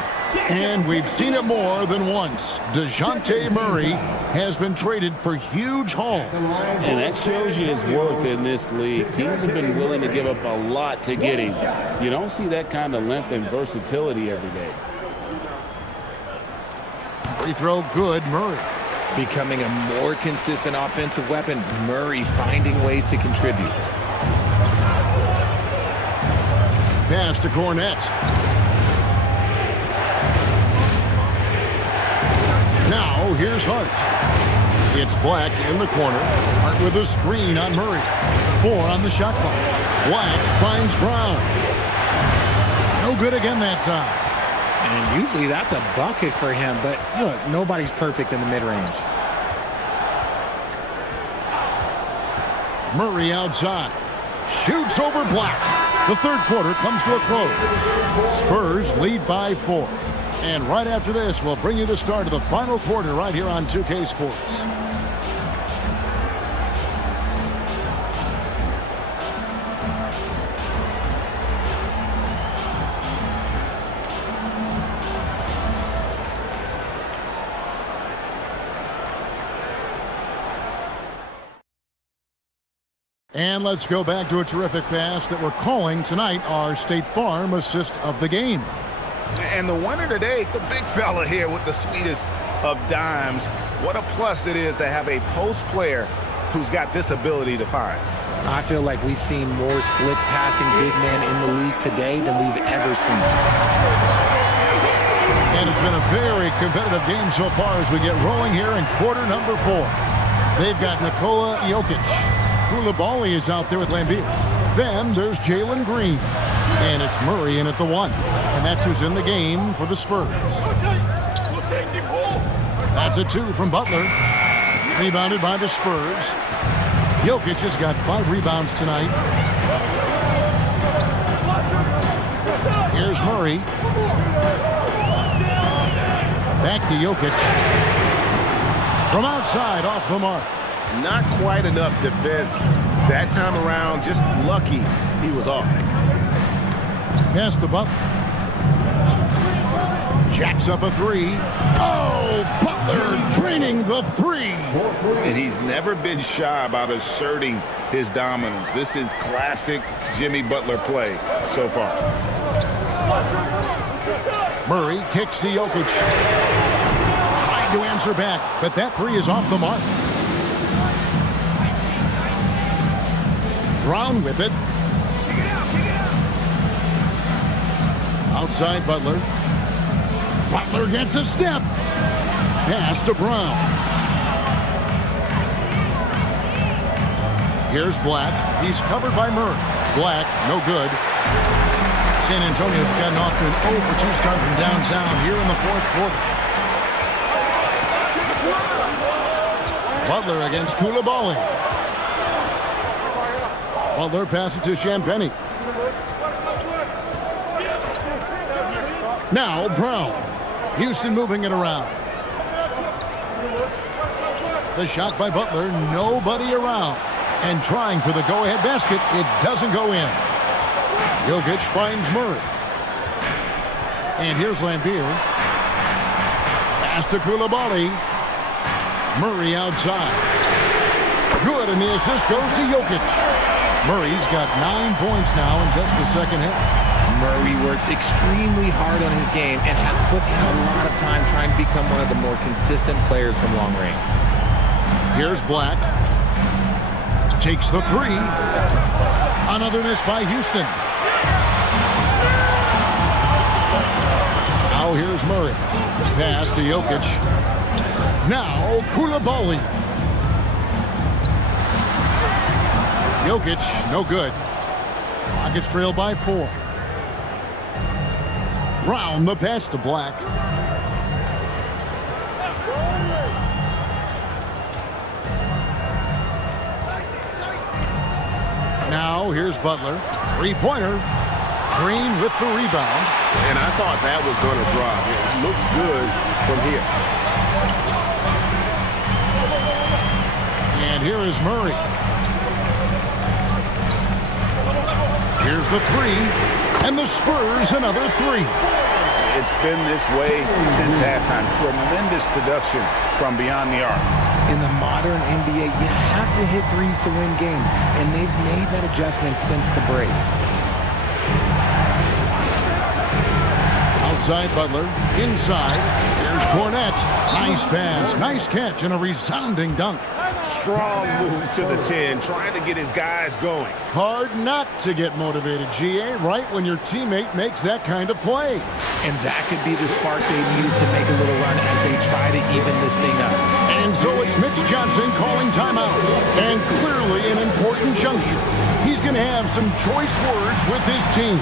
And we've seen it more than once. DeJounte Murray has been traded for huge hauls. And that shows you his worth in this league. Teams have been willing to give up a lot to get him. You don't see that kind of length and versatility every day. Free throw good, Murray. Becoming a more consistent offensive weapon, Murray finding ways to contribute. Pass to Cornette. Now here's Hart. It's Black in the corner. Hart with a screen on Murray. 4 on the shot clock. Black finds Brown. No good again that time. And usually that's a bucket for him, but look, nobody's perfect in the mid-range. Murray outside. Shoots over Black. The third quarter comes to a close. Spurs lead by 4. And right after this, we'll bring you the start of the final quarter right here on 2K Sports. And let's go back to a terrific pass that we're calling tonight our State Farm assist of the game. And the winner today, the big fella here with the sweetest of dimes. What a plus it is to have a post player who's got this ability to find. I feel like we've seen more slip passing big men in the league today than we've ever seen. And it's been a very competitive game so far as we get rolling here in quarter number 4. They've got Nikola Jokic. Koulibaly is out there with Lambeer. Then there's Jalen Green. And it's Murray in at the 1. And that's who's in the game for the Spurs. That's a 2 from Butler. Rebounded by the Spurs. Jokic has got 5 rebounds tonight. Here's Murray. Back to Jokic. From outside, off the mark. Not quite enough defense that time around. Just lucky he was off. Pass to Butler. Jacks up a 3. Oh, Butler draining the 3. And he's never been shy about asserting his dominance. This is classic Jimmy Butler play so far. Murray kicks to Jokic. Trying to answer back, but that 3 is off the mark. Brown with it. Outside Butler. Butler gets a step. Pass to Brown. Here's Black. He's covered by Murray. Black, no good. San Antonio's gotten off to an 0 for 2 start from downtown here in the fourth quarter. Butler against Koulibaly. Butler passes to Champagny. Now Brown. Houston moving it around. The shot by Butler, nobody around. And trying for the go-ahead basket, it doesn't go in. Jokic finds Murray. And here's Lambeer. Pass to Koulibaly. Murray outside. Good, and the assist goes to Jokic. Murray's got 9 points now in just the second half. Murray works extremely hard on his game and has put in a lot of time trying to become one of the more consistent players from long range. Here's Black. Takes the 3. Another miss by Houston. Now here's Murray. Pass to Jokic. Now Koulibaly. Jokic, no good. Rockets trail by 4. Brown, the pass to Black. Now here's Butler. 3-pointer. Green with the rebound. And I thought that was going to drop. It looked good from here. And here is Murray. Here's the 3, and the Spurs another 3. It's been this way since halftime. Tremendous production from beyond the arc. In the modern NBA, you have to hit threes to win games, and they've made that adjustment since the break. Outside Butler, inside. Here's Cornette. Nice pass, nice catch, and a resounding dunk. Strong move to the 10, trying to get his guys going. Hard not to get motivated, GA, right when your teammate makes that kind of play. And that could be the spark they needed to make a little run as they try to even this thing up. And so it's Mitch Johnson calling timeout. And clearly an important juncture. He's going to have some choice words with his team.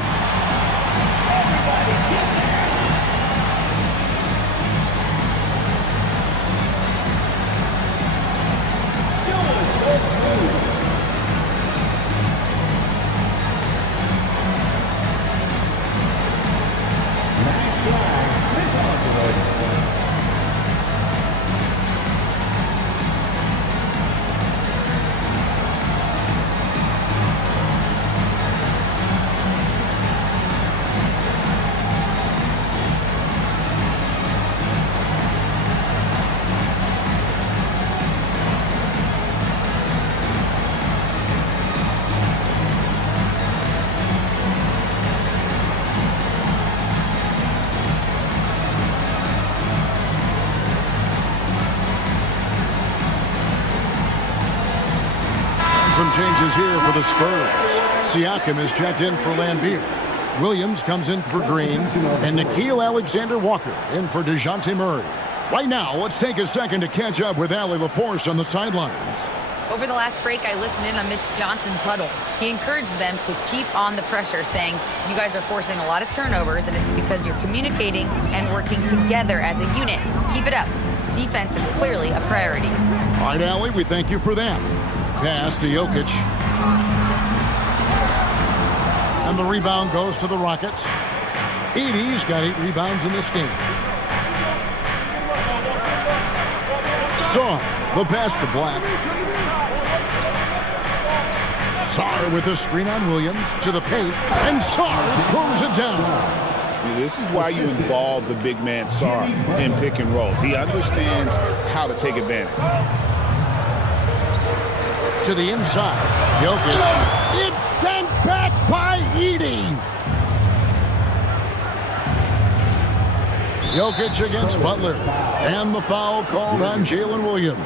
Some changes here for the Spurs. Siakam is checked in for Lambeer. Williams comes in for Green. And Nickeil Alexander-Walker in for DeJounte Murray. Right now, let's take a second to catch up with Allie LaForce on the sidelines. Over the last break, I listened in on Mitch Johnson's huddle. He encouraged them to keep on the pressure, saying, you guys are forcing a lot of turnovers, and it's because you're communicating and working together as a unit. Keep it up. Defense is clearly a priority. All right, Allie, we thank you for that. Pass to Jokic. And the rebound goes to the Rockets. Edey's got 8 rebounds in this game. Saw the pass to Black. Sarr with a screen on Williams to the paint. And Sarr throws it down. This is why you involve the big man Sarr in pick and rolls. He understands how to take advantage. To the inside. Jokic. It's sent back by Edey. Jokic against Butler. And the foul called on Jalen Williams.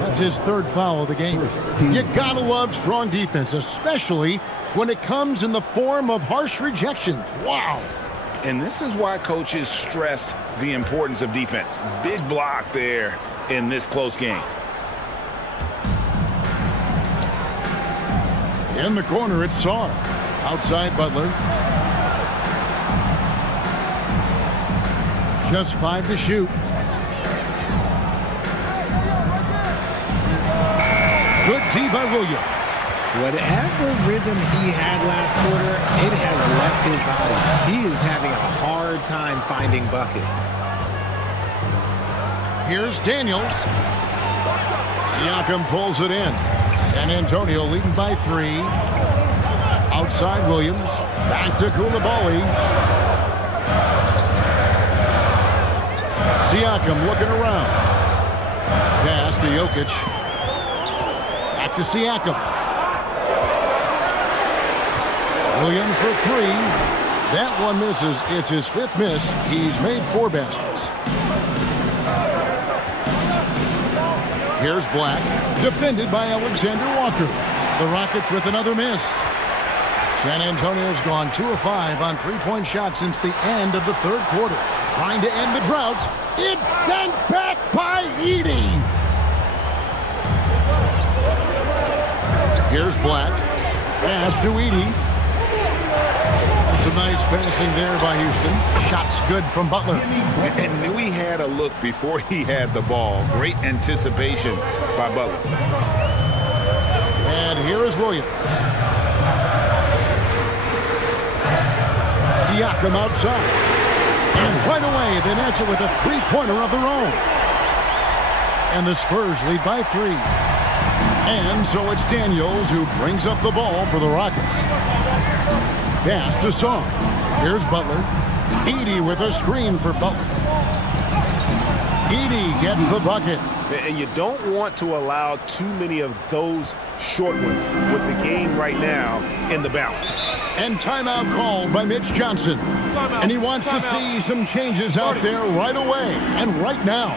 That's his 3rd foul of the game. You gotta love strong defense, especially when it comes in the form of harsh rejections. Wow. And this is why coaches stress the importance of defense. Big block there in this close game. In the corner, it's Sarr. Outside Butler. Just 5 to shoot. Good tee by Williams. Whatever rhythm he had last quarter, it has left his body. He is having a hard time finding buckets. Here's Daniels. Siakam pulls it in. San Antonio leading by 3. Outside Williams. Back to Koulibaly. Siakam looking around. Pass to Jokic. Back to Siakam. Williams for 3. That one misses. It's his 5th miss. He's made 4 baskets. Here's Black. Defended by Alexander Walker. The Rockets with another miss. San Antonio's gone 2 of 5 on 3-point shots since the end of the 3rd quarter. Trying to end the drought. It's sent back by Edey. Here's Black. Pass to Edey. Some nice passing there by Houston. Shots good from Butler. And knew he had a look before he had the ball. Great anticipation by Butler. And here is Williams. Siakam outside. And right away, they match it with a 3-pointer of their own. And the Spurs lead by 3. And so it's Daniels who brings up the ball for the Rockets. Pass to Song. Here's Butler. Edey with a screen for Butler. Edey gets the bucket. And you don't want to allow too many of those short ones with the game right now in the balance. And timeout called by Mitch Johnson. Timeout. And he wants to Timeout. see some changes out there right away and right now.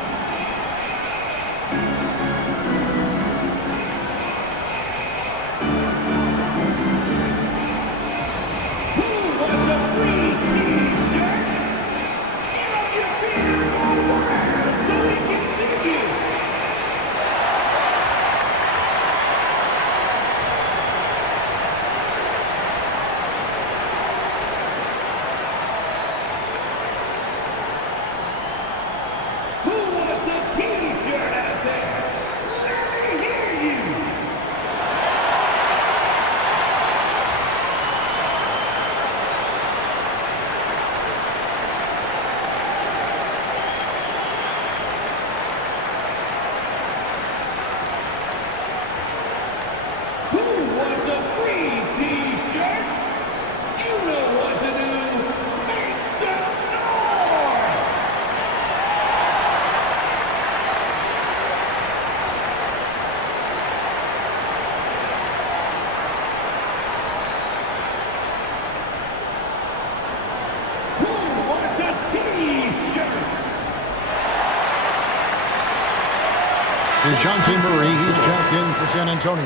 DeJounte Murray, he's checked in for San Antonio.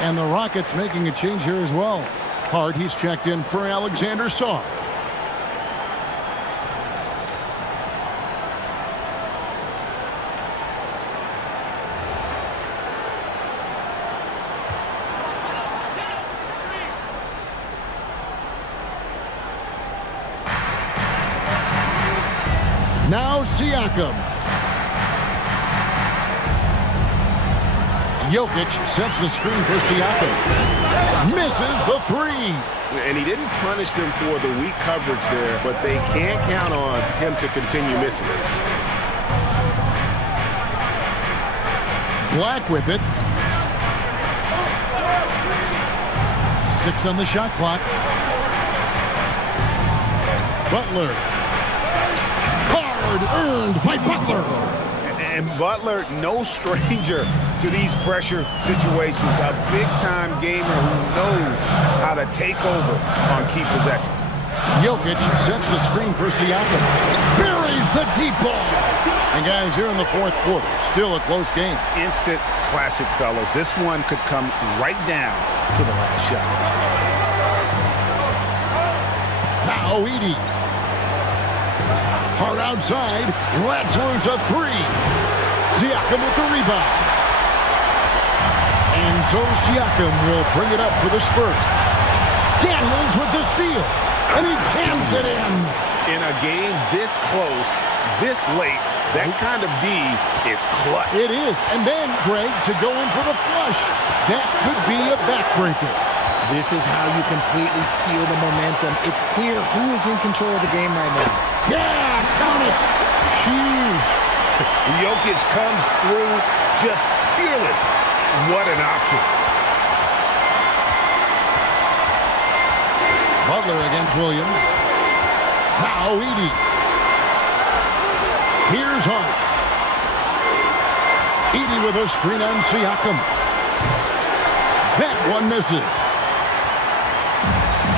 And the Rockets making a change here as well. Hart, he's checked in for Alexander Saw. Now Siakam. Jokic sets the screen for Siakam. Misses the three. And he didn't punish them for the weak coverage there, but they can't count on him to continue missing it. Black with it. 6 on the shot clock. Butler. Hard earned by Butler. And Butler, no stranger to these pressure situations. A big-time gamer who knows how to take over on key possession. Jokic sets the screen for Siakam. Buries the deep ball. And guys, here in the fourth quarter, still a close game. Instant classic, fellas. This one could come right down to the last shot. Now Edey. Hard outside. Lets loose a three. Siakam with the rebound. And so Siakam will bring it up for the Spurs. Daniels with the steal. And he jams it in. In a game this close, this late, that kind of D is clutch. It is. And then, Greg, to go in for the flush. That could be a backbreaker. This is how you completely steal the momentum. It's clear who is in control of the game right now. Yeah, count it. Huge. Jokic comes through just fearless. What an option. Butler against Williams. Now Edey. Here's Hart. Edey with a screen on Siakam. That one misses.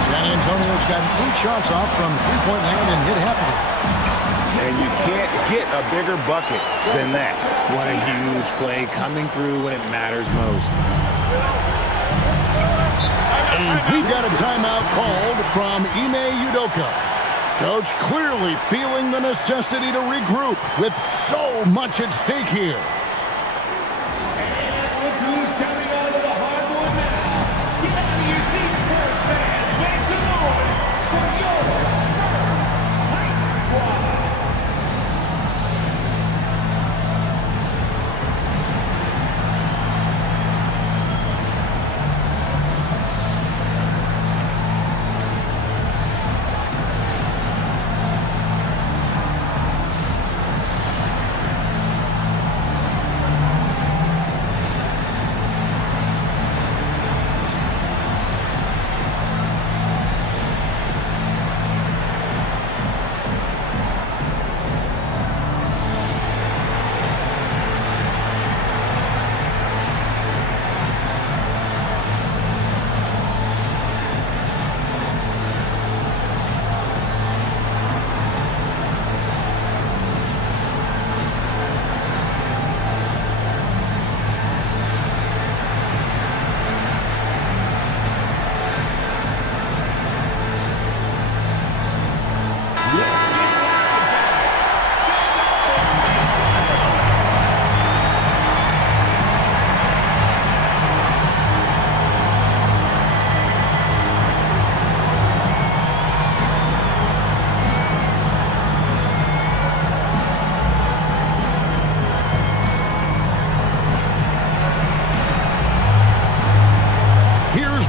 San Antonio's got 8 shots off from three-point land and hit half of it. And you can't get a bigger bucket than that. What a huge play coming through when it matters most. And we've got a timeout called from Ime Udoka. Coach clearly feeling the necessity to regroup with so much at stake here.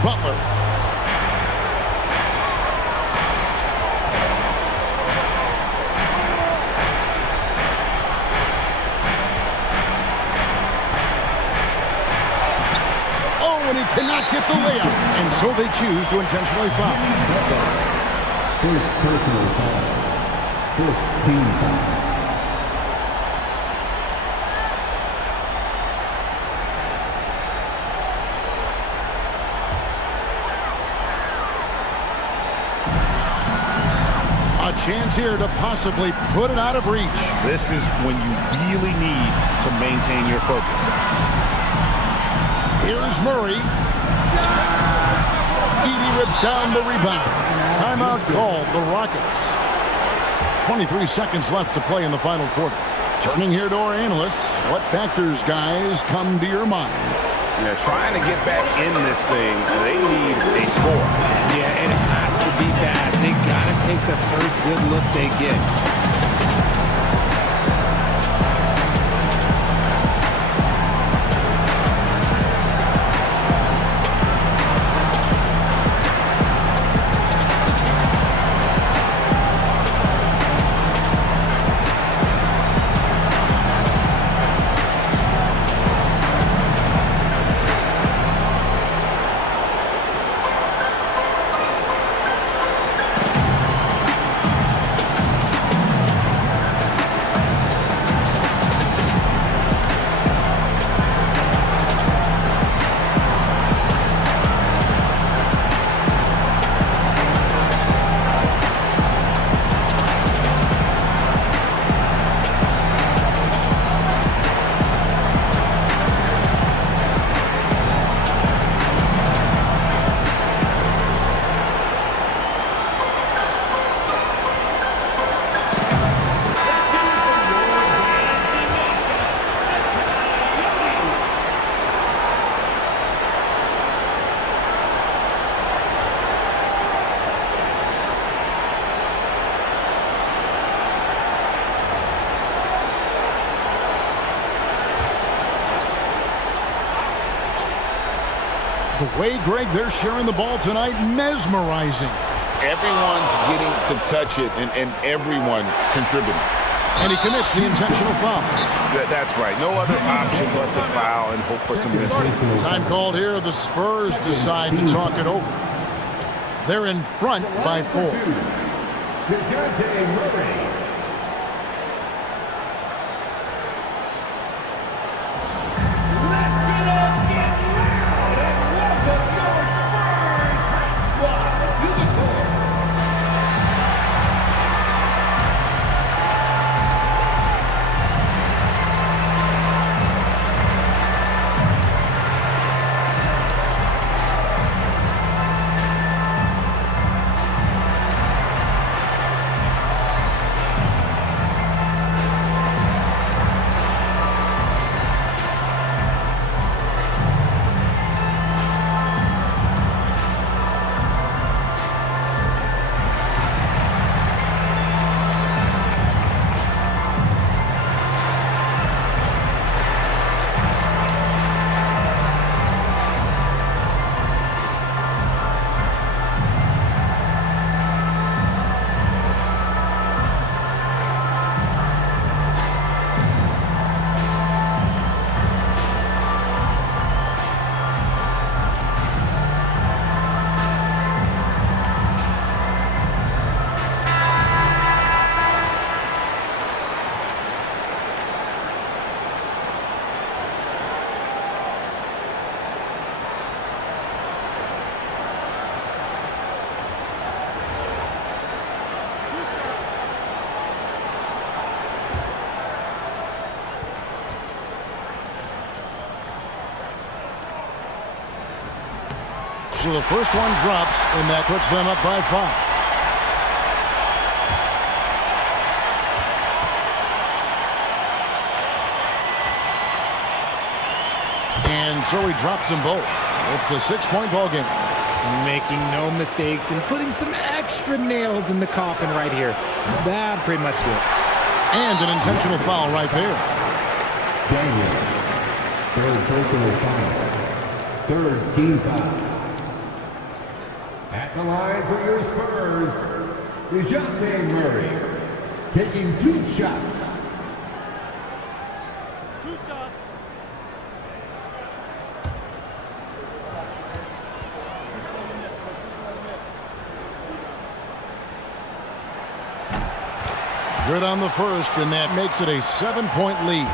Butler. Oh, and he cannot get the layup. And so they choose to intentionally foul. First personal foul. First team foul. A chance here to possibly put it out of reach. This is when you really need to maintain your focus. Here's Murray. Edey rips down the rebound. Timeout called, the Rockets. 23 seconds left to play in the final quarter. Turning here to our analysts, what factors, guys, come to your mind? They're trying to get back in this thing. They need a score. Yeah, it has to be fast. They got to take the first good look they get. The way, Greg, they're sharing the ball tonight, mesmerizing. Everyone's getting to touch it, and everyone contributing. And he commits the intentional foul. That's right. No other option but to foul and hope for some misses. Time called here. The Spurs decide to talk it over. They're in front by 4. DeJounte Murray. So the first one drops, and that puts them up by 5. And so he drops them both. It's a 6-point ball game. Making no mistakes and putting some extra nails in the coffin right here. That pretty much do it. And an intentional foul right there. Daniels. Third personal foul. Third team foul. At the line for your Spurs, DeJounte Murray, taking 2 shots. Good on the first, and that makes it a 7-point lead.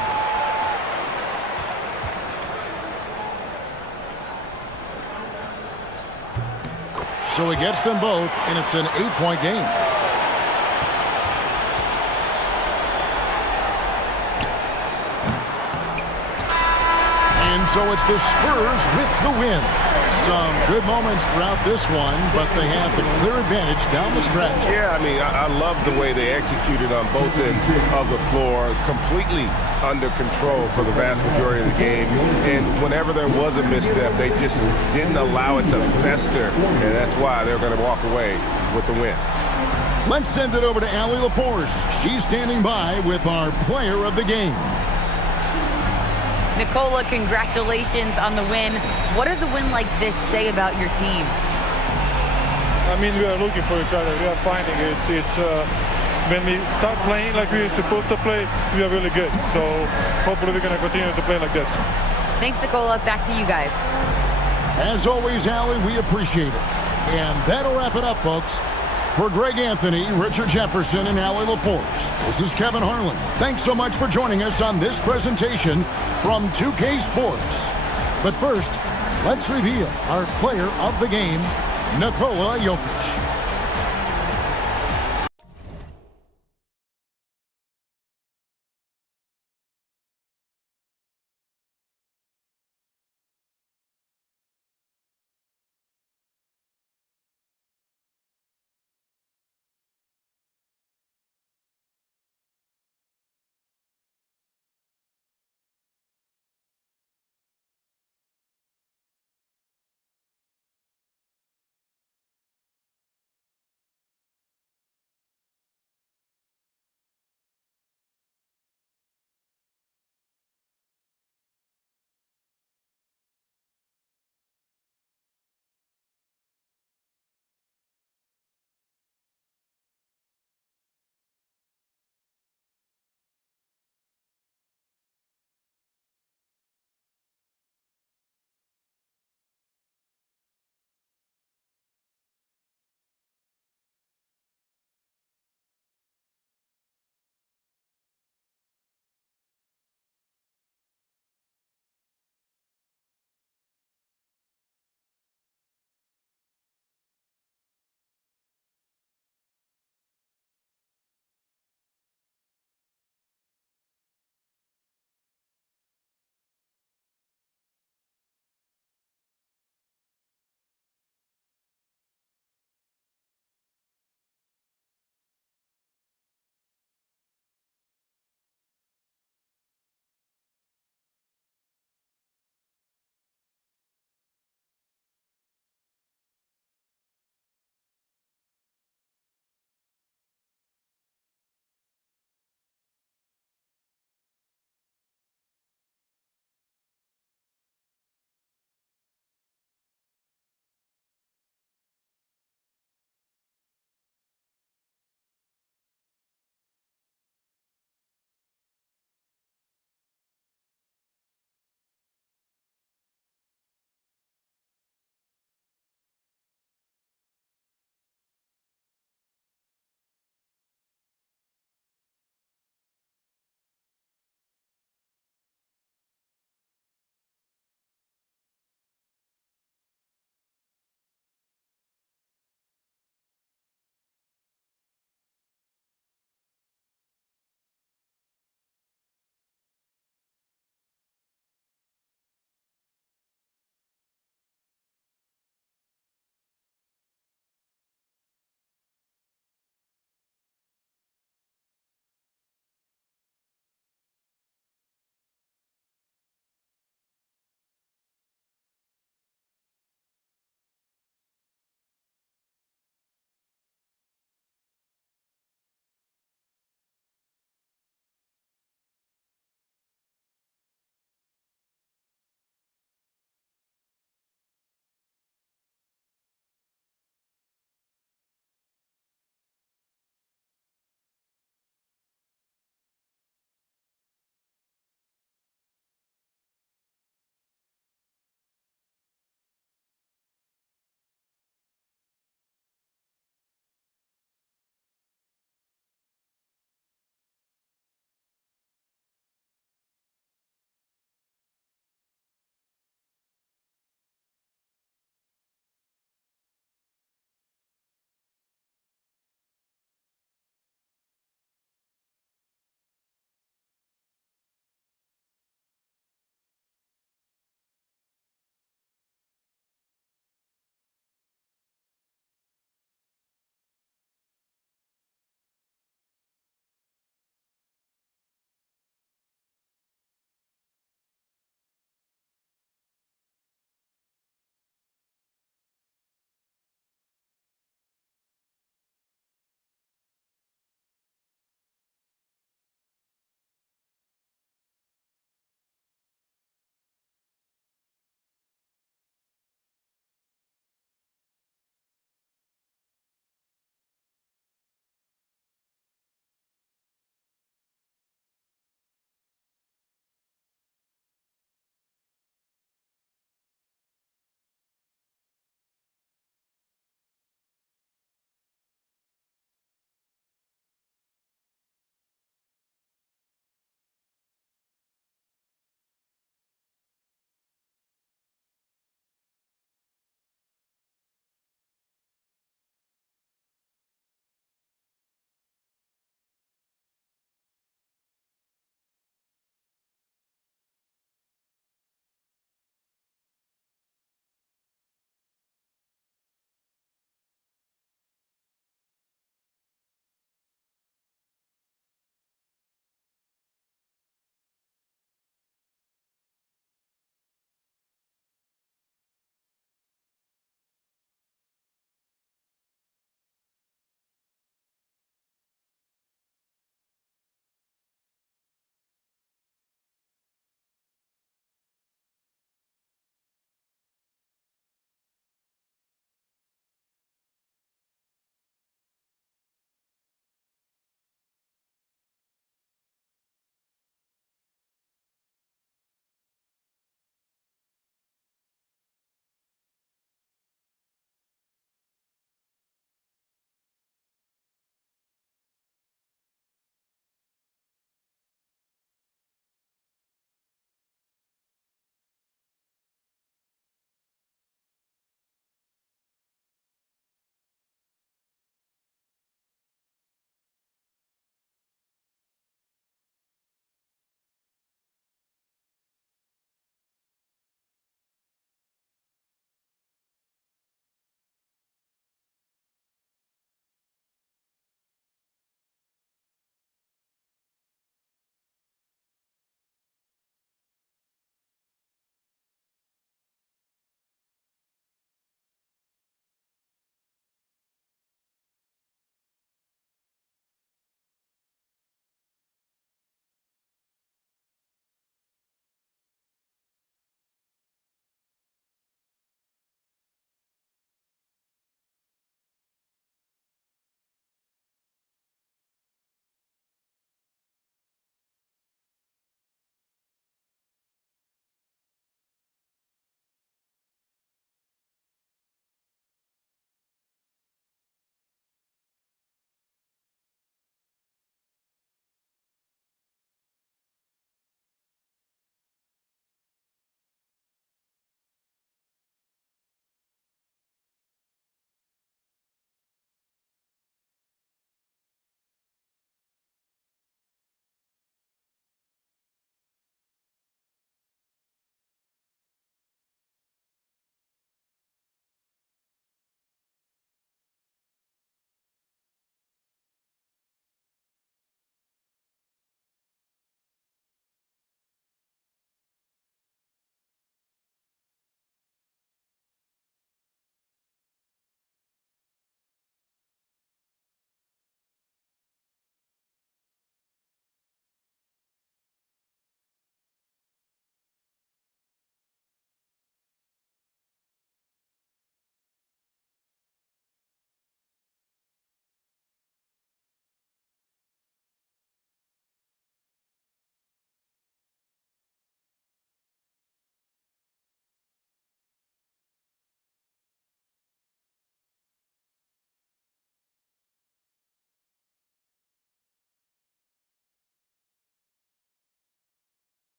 So he gets them both, and it's an 8-point game. And so it's the Spurs with the win. Some good moments throughout this one, but they have the clear advantage down the stretch. Yeah, I mean, I love the way they executed on both ends of the floor, completely under control for the vast majority of the game. And whenever there was a misstep, they just didn't allow it to fester, and that's why they're going to walk away with the win. Let's send it over to Allie LaForce. She's standing by with our player of the game. Nicola, congratulations on the win. What does a win like this say about your team? I mean, we are looking for each other. We are finding it. It's when we start playing like we're supposed to play, we are really good. So hopefully we're going to continue to play like this. Thanks, Nicola. Back to you guys. As always, Allie, we appreciate it. And that'll wrap it up, folks. For Greg Anthony, Richard Jefferson, and Allie LaForce, this is Kevin Harlan. Thanks so much for joining us on this presentation from 2K Sports. But first, let's reveal our player of the game, Nikola Jokic.